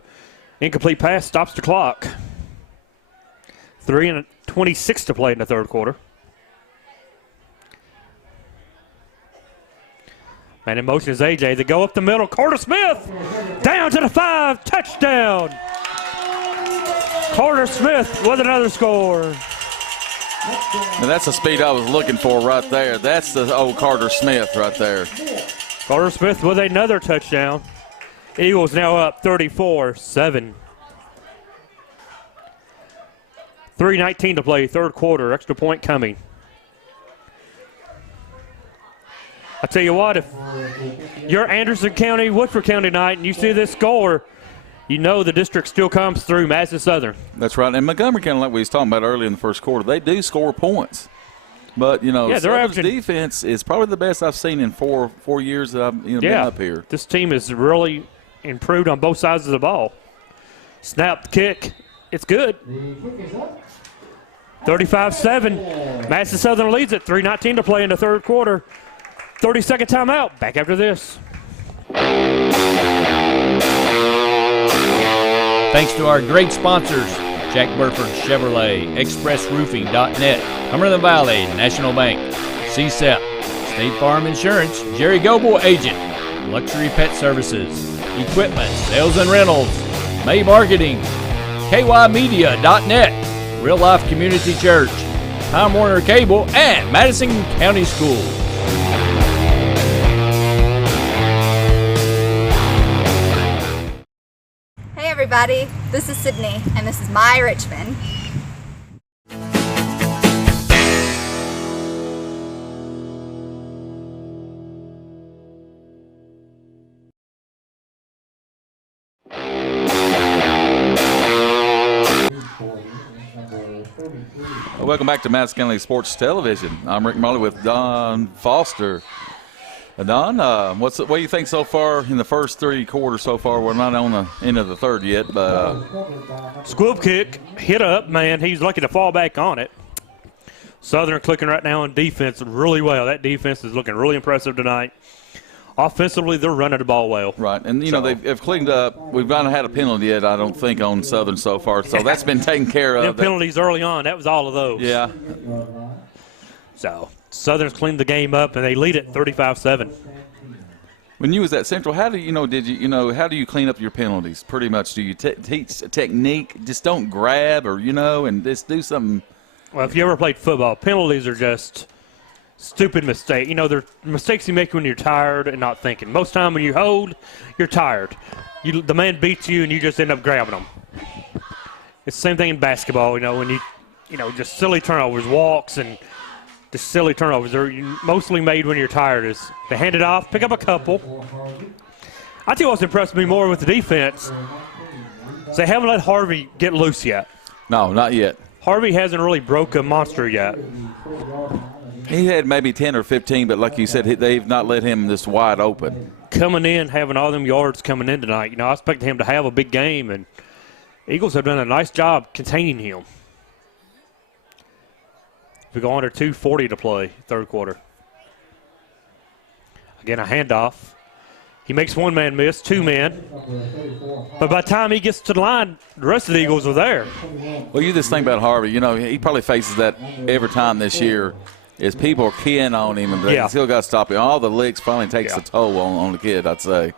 Incomplete pass stops the clock. 3:26 to play in the third quarter. Man in motion is AJ. They go up the middle. Carter Smith down to the 5. Touchdown. Carter Smith with another score. Now that's the speed I was looking for right there. That's the old Carter Smith right there. Carter Smith with another touchdown. Eagles now up 34-7. 3:19 to play, third quarter. Extra point coming. I tell you what, if you're Anderson County, Woodford County tonight, and you see this score, you know the district still comes through Madison Southern. That's right. And Montgomery County, like we was talking about earlier in the first quarter, they do score points. But, Southern's defense is probably the best I've seen in four years that I've been up here. This team has really improved on both sides of the ball. Snap, the kick. It's good. 35-7. Madison Southern leads it. 3:19 to play in the third quarter. 30-second timeout. Back after this. Thanks to our great sponsors, Jack Burford Chevrolet, ExpressRoofing.net, Cumberland Valley National Bank, CSEP, State Farm Insurance, Jerry Goble Agent, Luxury Pet Services, Equipment, Sales and Rentals, May Marketing, KYMedia.net, Real Life Community Church, Time Warner Cable, and Madison County Schools. Hey everybody, this is Sydney, and this is My Richmond. Welcome back to Madison County Sports Television. I'm Rick Marley with Don Foster. Don, what do you think so far in the first three quarters so far? We're not on the end of the third yet, but Squib kick, hit up, man. He's lucky to fall back on it. Southern clicking right now on defense really well. That defense is looking really impressive tonight. Offensively, they're running the ball well. Right, and they've cleaned up. We've not had a penalty yet, I don't think, on Southern so far. So that's been taken care of. Them penalties early on, that was all of those. Yeah. So Southern's cleaned the game up, and they lead it 35-7. When you was at Central, how do how do you clean up your penalties? Pretty much, do you teach a technique? Just don't grab, or and just do something. Well, if you ever played football, penalties are just stupid mistake. They're mistakes you make when you're tired and not thinking. Most time when you hold, you're tired. The man beats you and you just end up grabbing them. It's the same thing in basketball. When you just silly turnovers, walks, and just silly turnovers. They're mostly made when you're tired. Is to hand it off, pick up a couple. I tell you what's impressed me more with the defense is they haven't let Harvey get loose yet. No, not yet. Harvey hasn't really broke a monster yet. He had maybe 10 or 15, but like you said, they've not let him this wide open. Coming in, having all them yards coming in tonight, I expected him to have a big game, and Eagles have done a nice job containing him. We go under 2:40 to play, third quarter. Again, a handoff. He makes one man miss, two men. But by the time he gets to the line, the rest of the Eagles are there. Well, you just think about Harvey. He probably faces that every time this year. Is people are keying on him, and they still got to stop him. All the licks finally takes a toll on the kid, I'd say.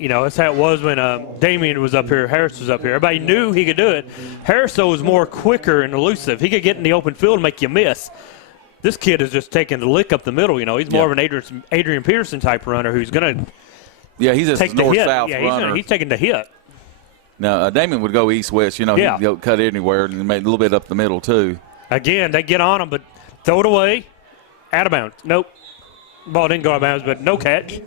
That's how it was when Damian was up here, Harris was up here. Everybody knew he could do it. Harris, though, was more quicker and elusive. He could get in the open field and make you miss. This kid is just taking the lick up the middle. He's more of an Adrian Peterson type runner who's going to he's a north-south runner. He's taking the hit. Now, Damian would go east-west. He'd go cut anywhere and make a little bit up the middle, too. Again, they get on him, but throw it away. Out of bounds. Nope. Ball didn't go out of bounds, but no catch.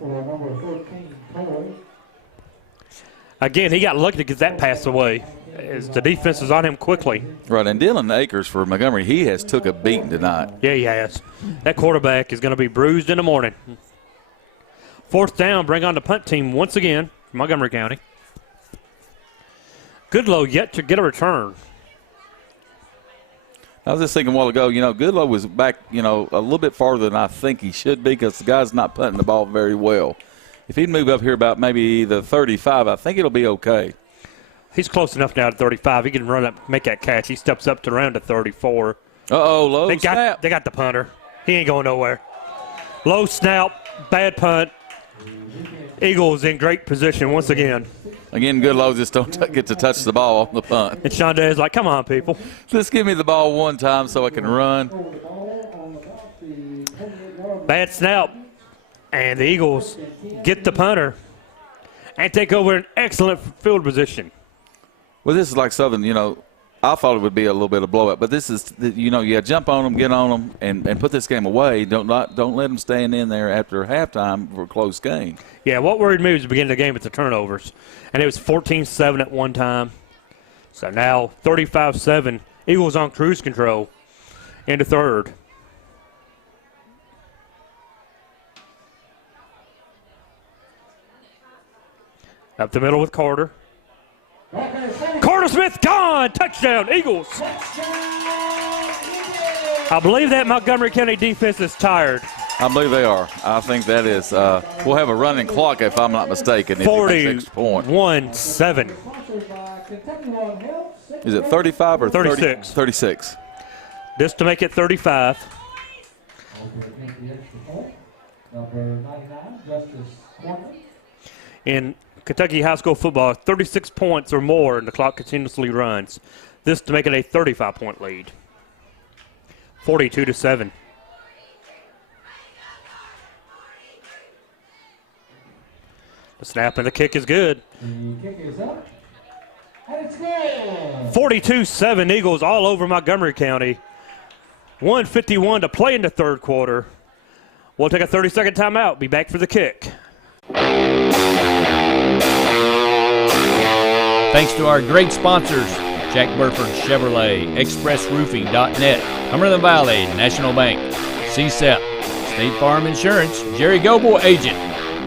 Again, he got lucky to get that pass away as the defense is on him quickly. Right, and Dylan Akers for Montgomery, he has took a beating tonight. Yeah, he has. That quarterback is going to be bruised in the morning. Fourth down, bring on the punt team once again, Montgomery County. Goodlow yet to get a return. I was just thinking a while ago, Goodlow was back, a little bit farther than I think he should be because the guy's not punting the ball very well. If he'd move up here about maybe the 35, I think it'll be okay. He's close enough now to 35. He can run up, make that catch. He steps up to around to 34. Low snap. They got the punter. He ain't going nowhere. Low snap, bad punt. Eagles in great position once again. Again, Goodlow just don't get to touch the ball on the punt. And Sean Day is like, come on, people. Just give me the ball one time so I can run. Bad snap. And the Eagles get the punter and take over an excellent field position. Well, this is like Southern, I thought it would be a little bit of blowout, but this is, you jump on them, get on them, and put this game away. Don't let them stand in there after halftime for a close game. Yeah, what worried me was the beginning of the game with the turnovers, and it was 14-7 at one time. So now 35-7, Eagles on cruise control into third. Up the middle with Carter. Carter Smith gone! Touchdown, Eagles! I believe that Montgomery County defense is tired. I believe they are. I think that is. We'll have a running clock if I'm not mistaken. 41-7. Is it 35 or 36? 36. Just to make it 35. In Kentucky high school football, 36 points or more, and the clock continuously runs. This to make it a 35-point lead. 42-7. The snap and the kick is good. 42-7 Eagles all over Montgomery County. 1:51 to play in the third quarter. We'll take a 30-second timeout. Be back for the kick. Thanks to our great sponsors, Jack Burford Chevrolet, ExpressRoofing.net, Cumberland Valley National Bank, CSEP, State Farm Insurance, Jerry Goble Agent,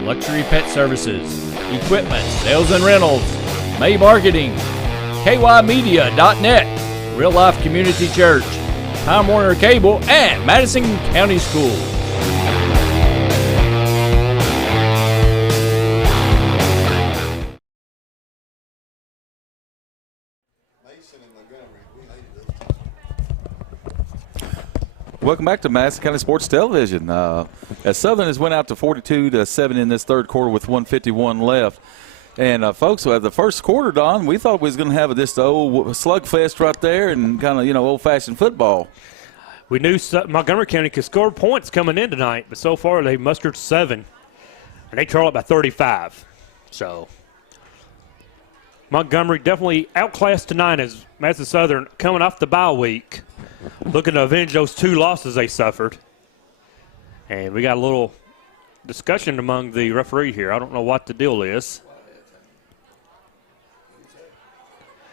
Luxury Pet Services, Equipment, Sales and Rentals, May Marketing, KYMedia.net, Real Life Community Church, Time Warner Cable, and Madison County Schools. Welcome back to Madison County Sports Television. As Southern has went out to 42-7 in this third quarter with 1:51 left. And, folks, the first quarter, Don, we thought we was going to have this old slugfest right there and kind of, old-fashioned football. We knew Montgomery County could score points coming in tonight, but so far they mustered 7. And they trail up by 35. So Montgomery definitely outclassed tonight as Madison Southern coming off the bye week, looking to avenge those 2 losses they suffered. And we got a little discussion among the referee here. I don't know what the deal is.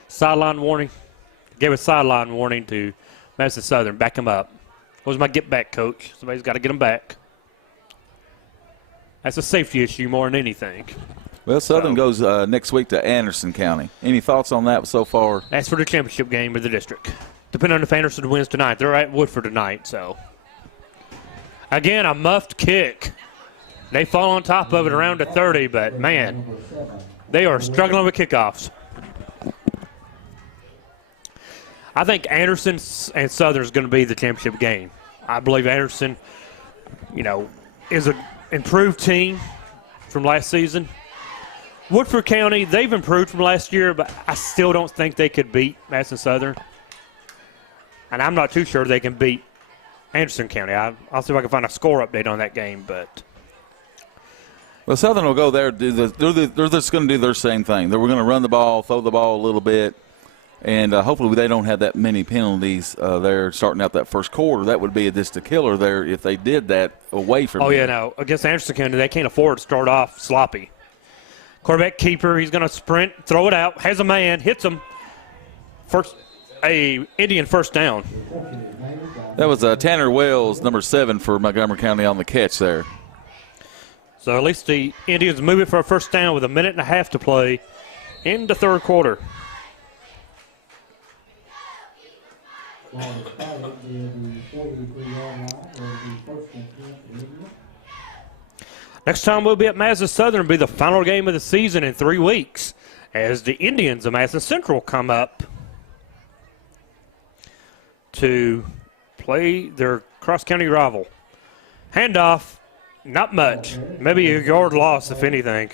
Sideline warning. Gave a sideline warning to Madison Southern. Back him up. Where's my get back, coach? Somebody's got to get him back. That's a safety issue more than anything. Well, Southern goes next week to Anderson County. Any thoughts on that so far? That's for the championship game of the district. Depending on if Anderson wins tonight. They're at Woodford tonight, so. Again, a muffed kick. They fall on top of it around the 30, but, man, they are struggling with kickoffs. I think Anderson and Southern is going to be the championship game. I believe Anderson, is an improved team from last season. Woodford County, they've improved from last year, but I still don't think they could beat Madison Southern. And I'm not too sure they can beat Anderson County. I'll see if I can find a score update on that game. But well, Southern will go there. They're just going to do their same thing. We're going to run the ball, throw the ball a little bit, and hopefully they don't have that many penalties there starting out that first quarter. That would be just a killer there if they did that away from them. Oh, yeah, no. Against Anderson County, they can't afford to start off sloppy. Quarterback keeper, he's going to sprint, throw it out, has a man, hits him. Indian first down. That was Tanner Wells, number 7 for Montgomery County on the catch there. So at least the Indians move it for a first down with 1.5 minutes to play in the third quarter. Next time we'll be at Madison Southern will be the final game of the season in 3 weeks as the Indians of Madison Central come up to play their cross-county rival. Handoff, not much. Maybe a yard loss, if anything.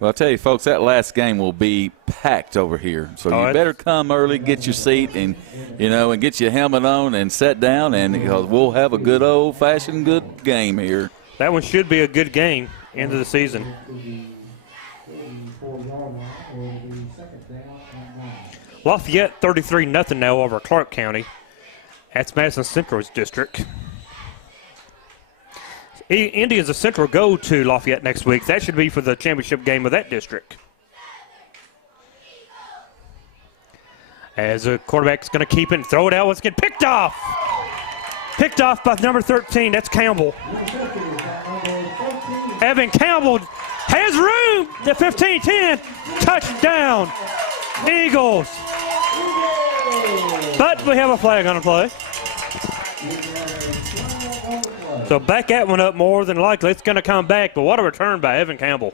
Well, I'll tell you, folks, that last game will be packed over here. So you better come early, get your seat, and and get your helmet on and sit down, and because we'll have a good old-fashioned good game here. That one should be a good game end of the season. Lafayette 33-0 now over Clark County. That's Madison Central's district. Indians of Central go to Lafayette next week. That should be for the championship game of that district. As the quarterback's going to keep it and throw it out. Let's get picked off. Picked off by number 13. That's Campbell. Evan Campbell has room. The 15-10. Touchdown. Eagles. But we have a flag on the play. So back that one up more than likely. It's going to come back, but what a return by Evan Campbell.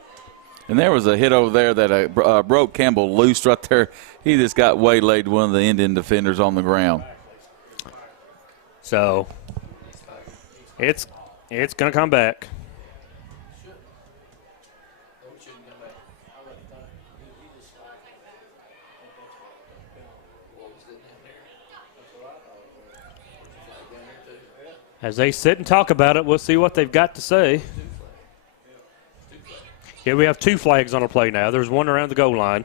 And there was a hit over there that broke Campbell loose right there. He just got waylaid one of the Indian defenders on the ground. So it's going to come back. As they sit and talk about it, we'll see what they've got to say. Yeah, we have 2 flags on our play now. There's one around the goal line.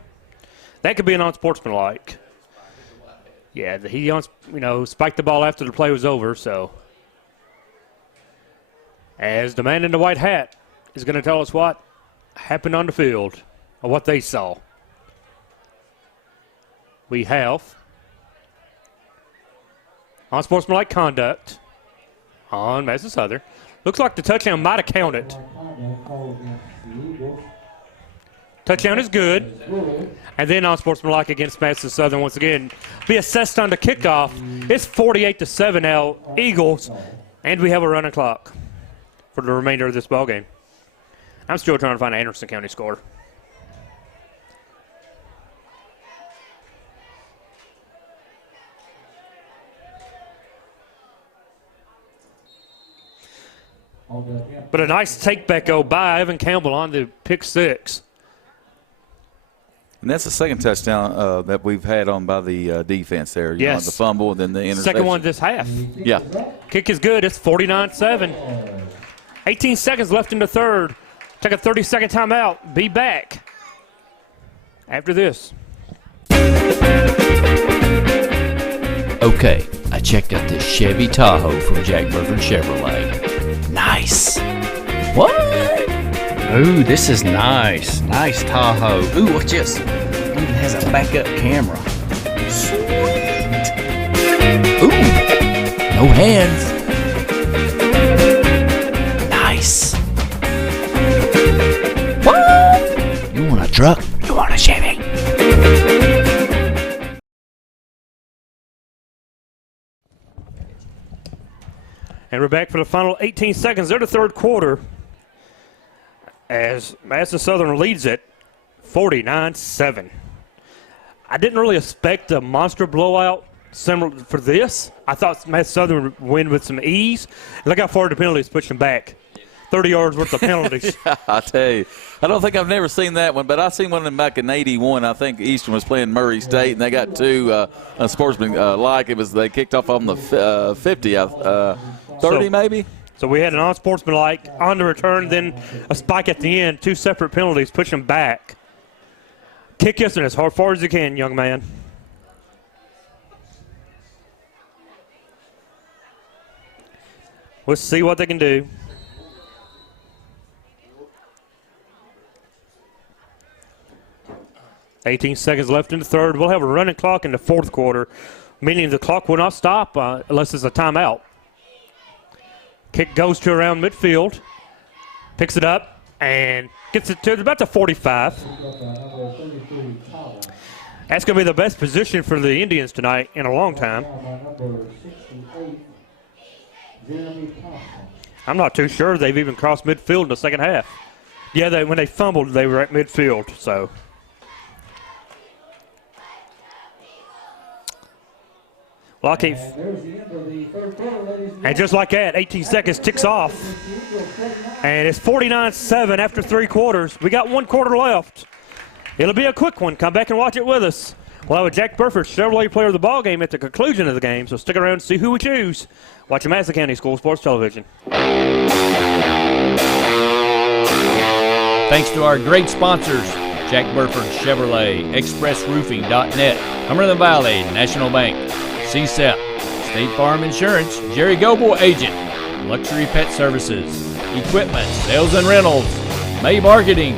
That could be an unsportsmanlike. Yeah, he spiked the ball after the play was over, so. As the man in the white hat is going to tell us what happened on the field, or what they saw. We have unsportsmanlike conduct on Madison Southern. Looks like the touchdown might have counted. Touchdown is good. And then unsportsmanlike against Madison Southern once again. Be assessed on the kickoff. It's 48-7 now, Eagles. And we have a running clock for the remainder of this ball game. I'm still trying to find an Anderson County score. But a nice take-back go by Evan Campbell on the pick 6. And that's the second touchdown that we've had on by the defense there. Yes. The fumble and then the interception. Second one this half. Yeah. Kick is good. It's 49-7. 18 seconds left in the third. Take a 30-second timeout. Be back after this. Okay, I checked out this Chevy Tahoe from Jack Burford Chevrolet. Nice. What? Ooh, this is nice. Nice Tahoe. Ooh, watch this. It even has a backup camera. Sweet. Ooh, no hands. Nice. What? You want a truck? You want a Chevy? And we're back for the final 18 seconds of the third quarter as Madison Southern leads it 49-7. I didn't really expect a monster blowout similar for this. I thought Madison Southern would win with some ease. Look how far the penalties push them back. 30 yards worth of penalties. I tell you, I don't think I've never seen that one, but I seen one of them back in '81. I think Eastern was playing Murray State, and they got 2 unsportsmanlike. They kicked off on the 50, 30 maybe. So we had an unsportsmanlike on the return, then a spike at the end. 2 separate penalties push them back. Kick this one as far as you can, young man. Let's see what they can do. 18 seconds left in the third. We'll have a running clock in the fourth quarter, meaning the clock will not stop unless it's a timeout. Kick goes to around midfield, picks it up, and gets it to about the 45. That's going to be the best position for the Indians tonight in a long time. I'm not too sure they've even crossed midfield in the second half. Yeah, when they fumbled, they were at midfield, so. Lucky. And just like that, 18 seconds ticks off. And it's 49-7 after 3 quarters. We got 1 quarter left. It'll be a quick one. Come back and watch it with us. We'll have a Jack Burford Chevrolet player of the ball game at the conclusion of the game, so stick around and see who we choose. Watch Madison County School Sports Television. Thanks to our great sponsors, Jack Burford Chevrolet, ExpressRoofing.net, Cumberland Valley National Bank, CSEP, State Farm Insurance, Jerry Goble Agent, Luxury Pet Services, Equipment, Sales and Rentals, May Marketing,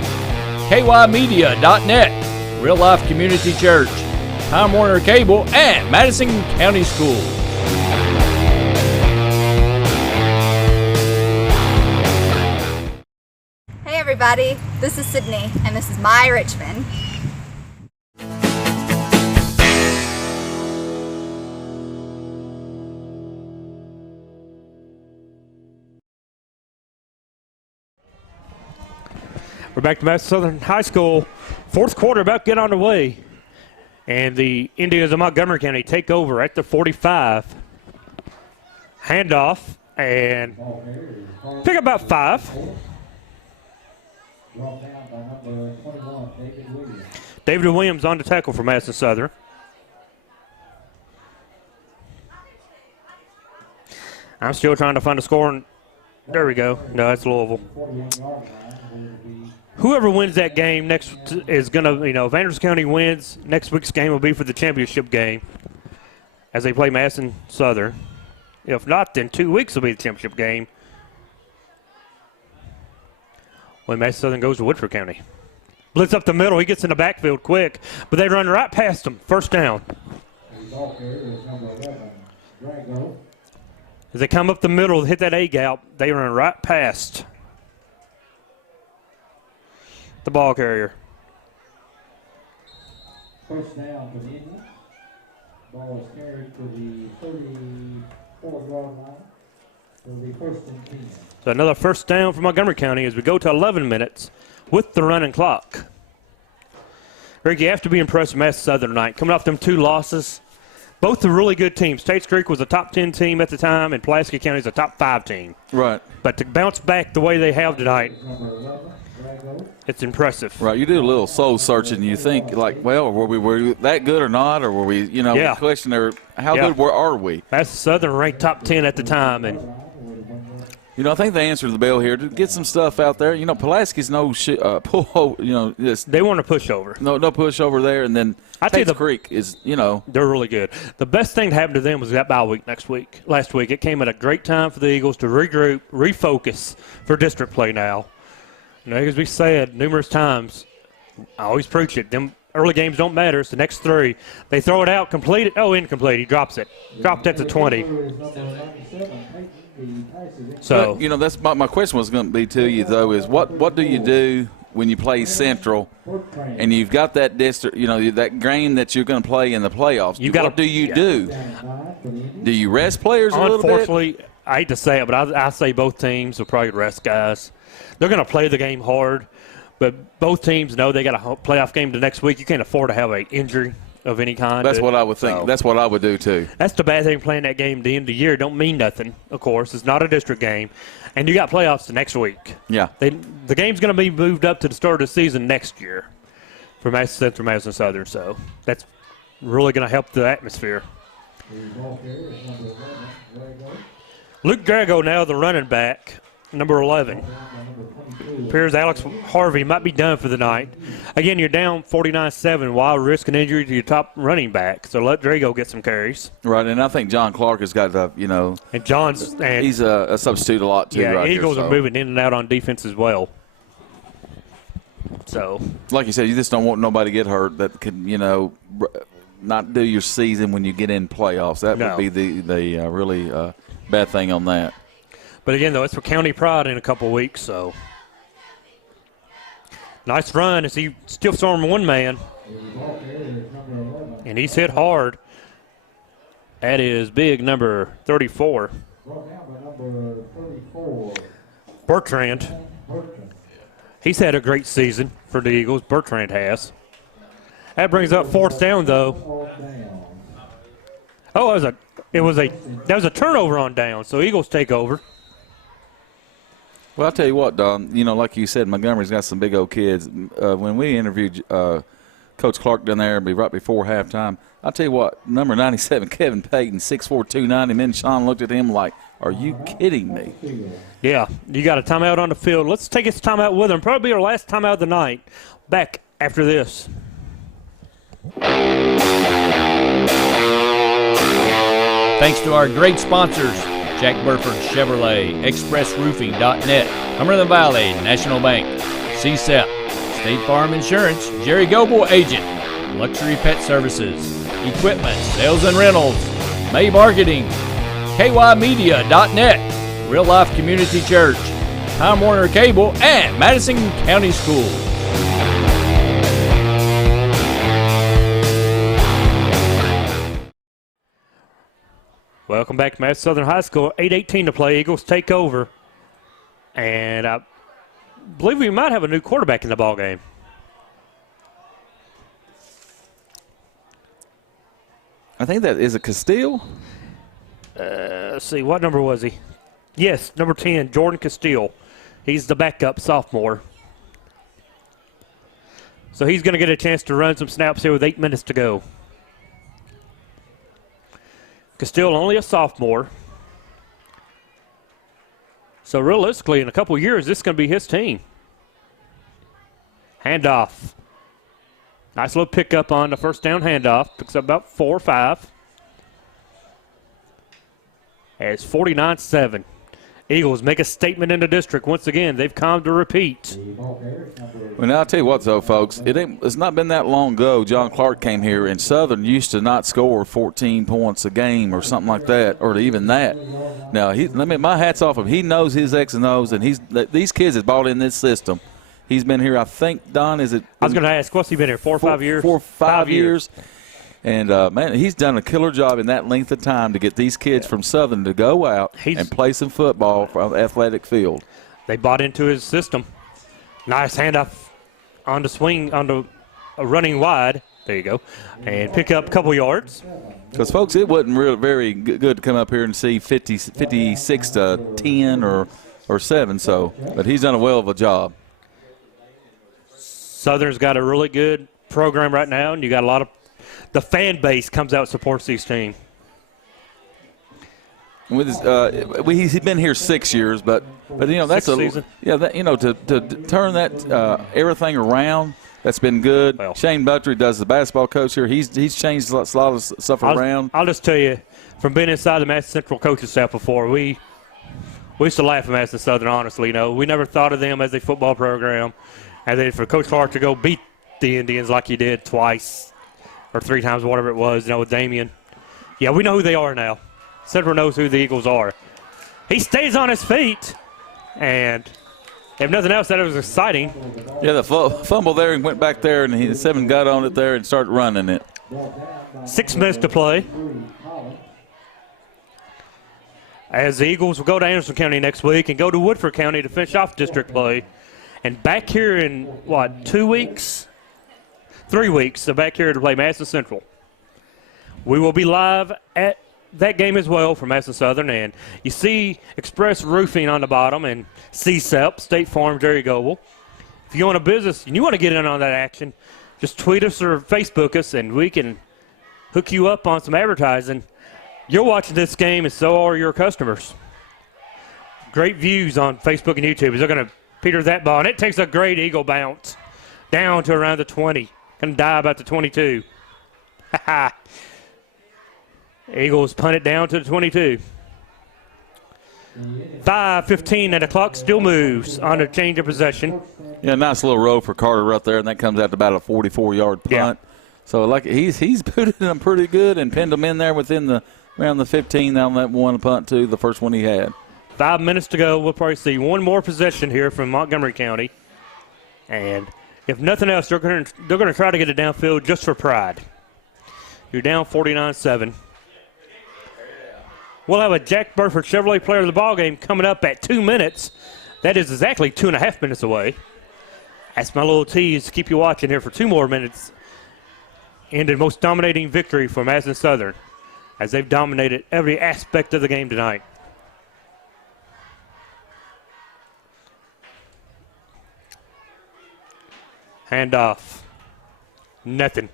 KYmedia.net, Real Life Community Church, Time Warner Cable, and Madison County Schools. Hey everybody, this is Sydney, and this is my Richmond. We're back to Madison Southern High School. Fourth quarter about to get underway. And the Indians of Montgomery County take over at the 45. Handoff and pick up about 5. David Williams on the tackle for Madison Southern. I'm still trying to find a score. There we go. No, that's Louisville. Whoever wins that game next is going to, if Anderson County wins, next week's game will be for the championship game as they play Madison Southern. If not, then 2 weeks will be the championship game when Madison Southern goes to Woodford County. Blitz up the middle. He gets in the backfield quick, but they run right past him. First down. As they come up the middle, hit that A-gap, they run right past the ball carrier. First down for the Indians. Ball is carried to the 34-yard line. It'll be first and 10. So another first down for Montgomery County as we go to 11 minutes with the running clock. Rick, you have to be impressed with Madison Southern tonight. Coming off them 2 losses, both are really good teams. States Creek was a top 10 team at the time, and Pulaski County is a top 5 team. Right. But to bounce back the way they have tonight, it's impressive. Right, you do a little soul searching. You think, were we that good or not? Or were we, Yeah. question how good are we? Madison Southern ranked top 10 at the time, and I think the answer to the bell here, to get some stuff out there. Pulaski's no pull, they want to push over. No push over there, and then States Creek is, They're really good. The best thing to happen to them was that bye week last week. It came at a great time for the Eagles to regroup, refocus for district play now. As we said numerous times, I always preach it. Them early games don't matter. It's the next 3. They throw it out, complete it. Oh, incomplete. He drops it. Dropped at the 20. So, but, that's my question was going to be to you, though, is what do you do when you play Central and you've got that district, that game that you're going to play in the playoffs? What do you do? Do you rest players a little bit? Unfortunately, I hate to say it, but I say both teams will probably rest guys. They're going to play the game hard, but both teams know they got a playoff game the next week. You can't afford to have an injury of any kind. That's what I would think. That's what I would do, too. That's the bad thing playing that game at the end of the year. It don't mean nothing, of course. It's not a district game. And you got playoffs the next week. Yeah. The game's going to be moved up to the start of the season next year for Madison Southern. So that's really going to help the atmosphere. Luke Drago now the running back, number 11. Appears Alex Harvey might be done for the night. Again, you're down 49-7 while risking injury to your top running back. So let Drago get some carries. Right, and I think John Clark has got to, And he's a substitute a lot, too, right Eagles here, are moving in and out on defense as well. So, like you said, you just don't want nobody to get hurt that could, not do your season when you get in playoffs. That would be the really bad thing on that. But again, though, it's for county pride in a couple of weeks, so. Nice run as he still stormed one man. And he's hit hard. That is big number 34. Bertrand. He's had a great season for the Eagles. Bertrand has. That brings up fourth down, though. Oh, that was a turnover on down, so Eagles take over. Well, I'll tell you what, Don, like you said, Montgomery's got some big old kids. When we interviewed Coach Clark down there right before halftime, I'll tell you what, number 97, Kevin Payton, 6'4", 290, and then Sean looked at him like, are you kidding me? Yeah, you got a timeout on the field. Let's take this timeout with him. Probably our last timeout of the night. Back after this. Thanks to our great sponsors, Jack Burford Chevrolet, ExpressRoofing.net, Cumberland Valley National Bank, CSEP, State Farm Insurance, Jerry Goble Agent, Luxury Pet Services, Equipment, Sales and Rentals, May Marketing, KYMedia.net, Real Life Community Church, Time Warner Cable, and Madison County Schools. Welcome back to Madison Southern High School. 8:18 to play. Eagles take over. And I believe we might have a new quarterback in the ball game. I think that is a Castile. Let's see, what number was he? Yes, number 10, Jordan Castile. He's the backup sophomore. So he's going to get a chance to run some snaps here with 8 minutes to go. Castile only a sophomore. So realistically, in a couple years, this is going to be his team. Handoff. Nice little pickup on the first down handoff. Picks up about 4 or 5. It's 49-7. Eagles make a statement in the district. Once again, they've come to repeat. Well, now I'll tell you what, though, folks. It's not been that long ago John Clark came here, and Southern used to not score 14 points a game or something like that, or even that. Now, my hat's off him. He knows his X and O's, and these kids have bought in this system. He's been here, I think, Don, is it? I was going to ask, what's he been here, 4 or 5 years? 4 or 5 years. And, man, he's done a killer job in that length of time to get these kids from Southern to go out and play some football on the athletic field. They bought into his system. Nice handoff on the swing, on the running wide. There you go. And pick up a couple yards. Because, folks, it wasn't really very good to come up here and see 56 to 10 or 7. So, but he's done a well of a job. Southern's got a really good program right now, and you got a lot of the fan base comes out and supports these teams. With his, he's been here 6 years, but that's season. To turn that everything around, that's been good. Well, Shane Buttrey does the basketball coach here. He's changed a lot of stuff around. I'll just tell you, from being inside the Madison Central coaching staff before, we used to laugh at Madison Southern. Honestly, we never thought of them as a football program, and then for Coach Clark to go beat the Indians like he did twice or 3 times, whatever it was, with Damien. Yeah, we know who they are now. Central knows who the Eagles are. He stays on his feet, and if nothing else, that was exciting. Yeah, the fumble there and went back there, and 7 got on it there and started running it. 6 minutes to play. As the Eagles will go to Anderson County next week and go to Woodford County to finish off district play. And back here in, 2 weeks? 3 weeks, so back here to play Madison Central. We will be live at that game as well for Madison Southern. And you see Express Roofing on the bottom and CSEP, State Farm, Jerry Goble. If you own a business and you want to get in on that action, just tweet us or Facebook us, and we can hook you up on some advertising. You're watching this game, and so are your customers. Great views on Facebook and YouTube. They're going to peter that ball, and it takes a great Eagle bounce down to around the 20. Going to die about the 22. Eagles punt it down to the 22. 5:15 and the clock still moves on a change of possession. Yeah, nice little row for Carter right there, and that comes out to about a 44-yard punt. Yeah. So he's put them pretty good and pinned them in there around the 15 on that one punt too, the first one he had. 5 minutes to go. We'll probably see one more possession here from Montgomery County, and if nothing else, they're going to try to get it downfield just for pride. You're down 49-7. We'll have a Jack Burford Chevrolet player of the ball game coming up at 2 minutes. That is exactly 2.5 minutes away. That's my little tease to keep you watching here for 2 more minutes. And the most dominating victory for Madison Southern, as they've dominated every aspect of the game tonight. Handoff. Nothing.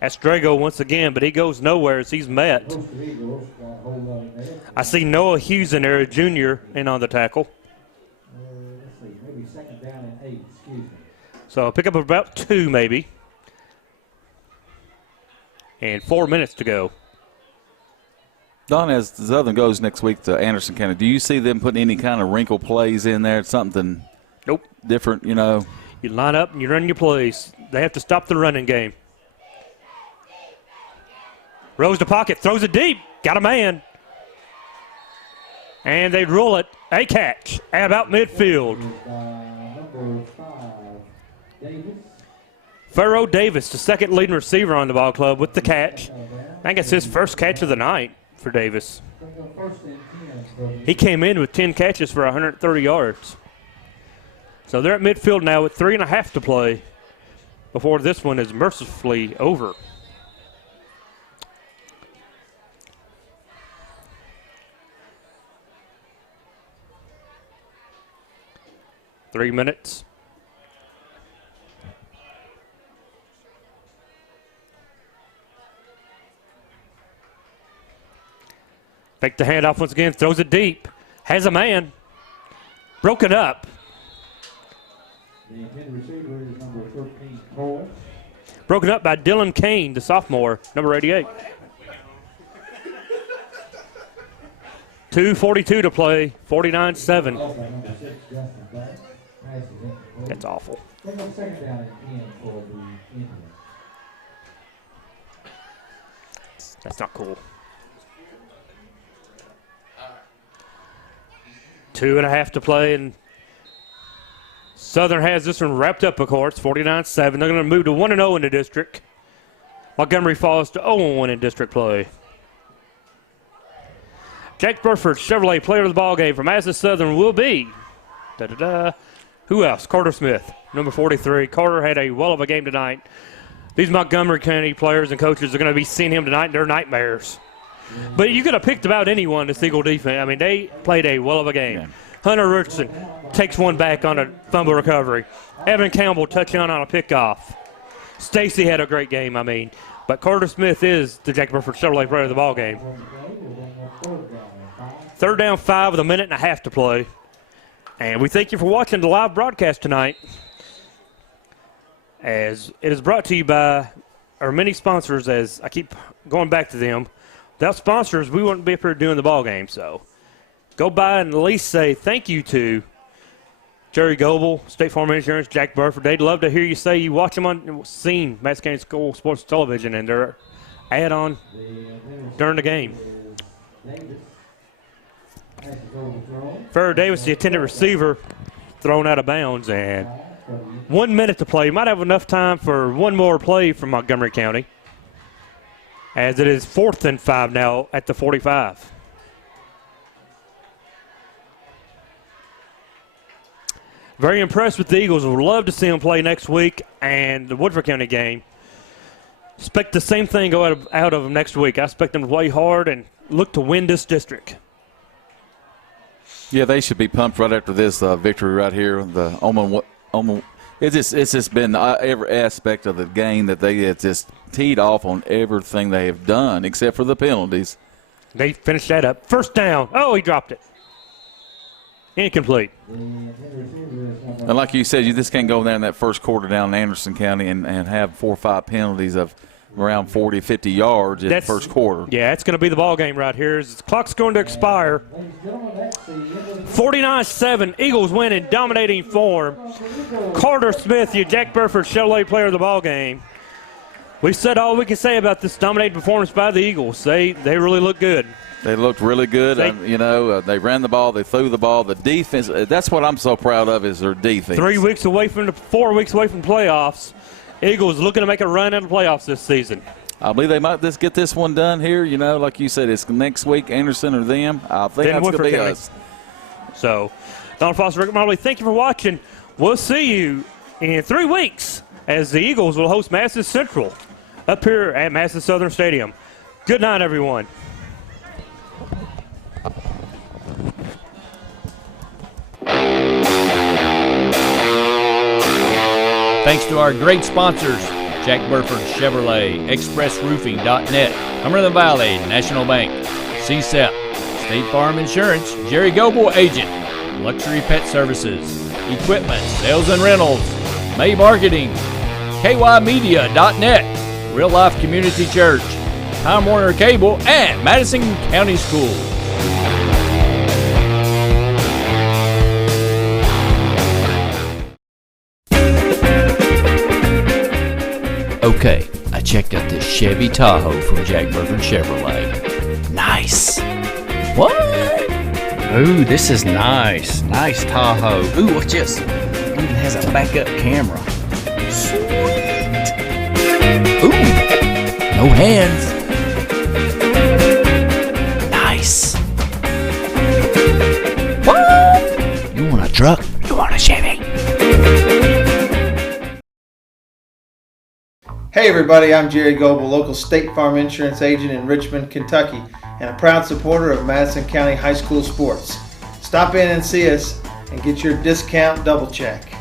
That's Drago once again, but he goes nowhere as he's met. I see Noah Hughes in there, a junior, in on the tackle. second down and 8, excuse me. So pick up about 2 maybe. And 4 minutes to go. Don, as Southern goes next week to Anderson County, do you see them putting any kind of wrinkle plays in there, something different, you know? You line up and you run your plays. They have to stop the running game. Rose to pocket, throws it deep, got a man. And they roll it, a catch at about midfield. Number 5, Davis. Farrow Davis, the second leading receiver on the ball club with the catch. I think it's his first catch of the night for Davis. He came in with 10 catches for 130 yards. So they're at midfield now with 3.5 to play before this one is mercifully over. Three minutes. Fake the handoff once again, throws it deep. Has a man. Broken up. The intended receiver is number 13, Cole. Broken up by Dylan Kane, the sophomore, number 88. 2:42 to play, 49-7. That's awful. Second down and 10 for the Indians. That's not cool. 2.5 to play, and Southern has this one wrapped up, of course, 49-7. They're going to move to 1-0 in the district. Montgomery falls to 0-1 in district play. Jack Burford, Chevrolet player of the ball game for Madison Southern will be who else? Carter Smith, number 43. Carter had a well of a game tonight. These Montgomery County players and coaches are going to be seeing him tonight in their nightmares. But you could have picked about anyone this Eagle defense. I mean, they played a well of a game. Yeah. Hunter Richardson takes one back on a fumble recovery. Evan Campbell touchdown on a pickoff. Stacy had a great game, I mean. But Carter Smith is the Jack Burford Chevrolet player of the ball game. 3rd down 5 with 1.5 minutes to play. And we thank you for watching the live broadcast tonight, as it is brought to you by our many sponsors, as I keep going back to them. Without sponsors, we wouldn't be up here doing the ball game. So go by and at least say thank you to Jerry Goebel, State Farm Insurance, Jack Burford. They'd love to hear you say you watch them on Madison County School Sports Television and their add-on during the game. Farrah Davis, the intended receiver, thrown out of bounds, and 1 minute to play. You might have enough time for one more play from Montgomery County, as it is 4th and 5 now at the 45. Very impressed with the Eagles. Would love to see them play next week and the Woodford County game. Expect the same thing go out of them next week. I expect them to play hard and look to win this district. Yeah, they should be pumped right after this victory right here. The Oman, it's just been every aspect of the game that they have just teed off on everything they have done except for the penalties. They finished that up. First down. Oh, he dropped it. Incomplete. And like you said, you just can't go there in that first quarter down in Anderson County and have 4 or 5 penalties of around 40, 50 yards in the first quarter. Yeah, it's going to be the ball game right here. As the clock's going to expire. 49-7, Eagles win in dominating form. Carter Smith, your Jack Burford Chevrolet player of the ball game. We've said all we can say about this dominating performance by the Eagles. They really look good. They looked really good. They ran the ball. They threw the ball. The defense, that's what I'm so proud of, is their defense. 4 weeks away from playoffs. Eagles looking to make a run in the playoffs this season. I believe they might just get this one done here. Like you said, it's next week, Anderson or them. I think that's going to be us. So, Don Foster, Rick Marley, thank you for watching. We'll see you in 3 weeks as the Eagles will host Madison Central up here at Madison Southern Stadium. Good night, everyone. Thanks to our great sponsors, Jack Burford Chevrolet, ExpressRoofing.net, Cumberland Valley National Bank, CSEP, State Farm Insurance, Jerry Goebel Agent, Luxury Pet Services, Equipment, Sales and Rentals, May Marketing, KYmedia.net, Real Life Community Church, Time Warner Cable, and Madison County Schools. Okay, I checked out this Chevy Tahoe from Jack Burford Chevrolet. Nice. What? Ooh, this is nice. Nice Tahoe. Ooh, watch this. It even has a backup camera. Sweet. Ooh, no hands. Nice. What? You want a truck? You want a Chevy? Hey everybody, I'm Jerry Goble, local State Farm Insurance agent in Richmond, Kentucky, and a proud supporter of Madison County High School sports. Stop in and see us and get your discount double check.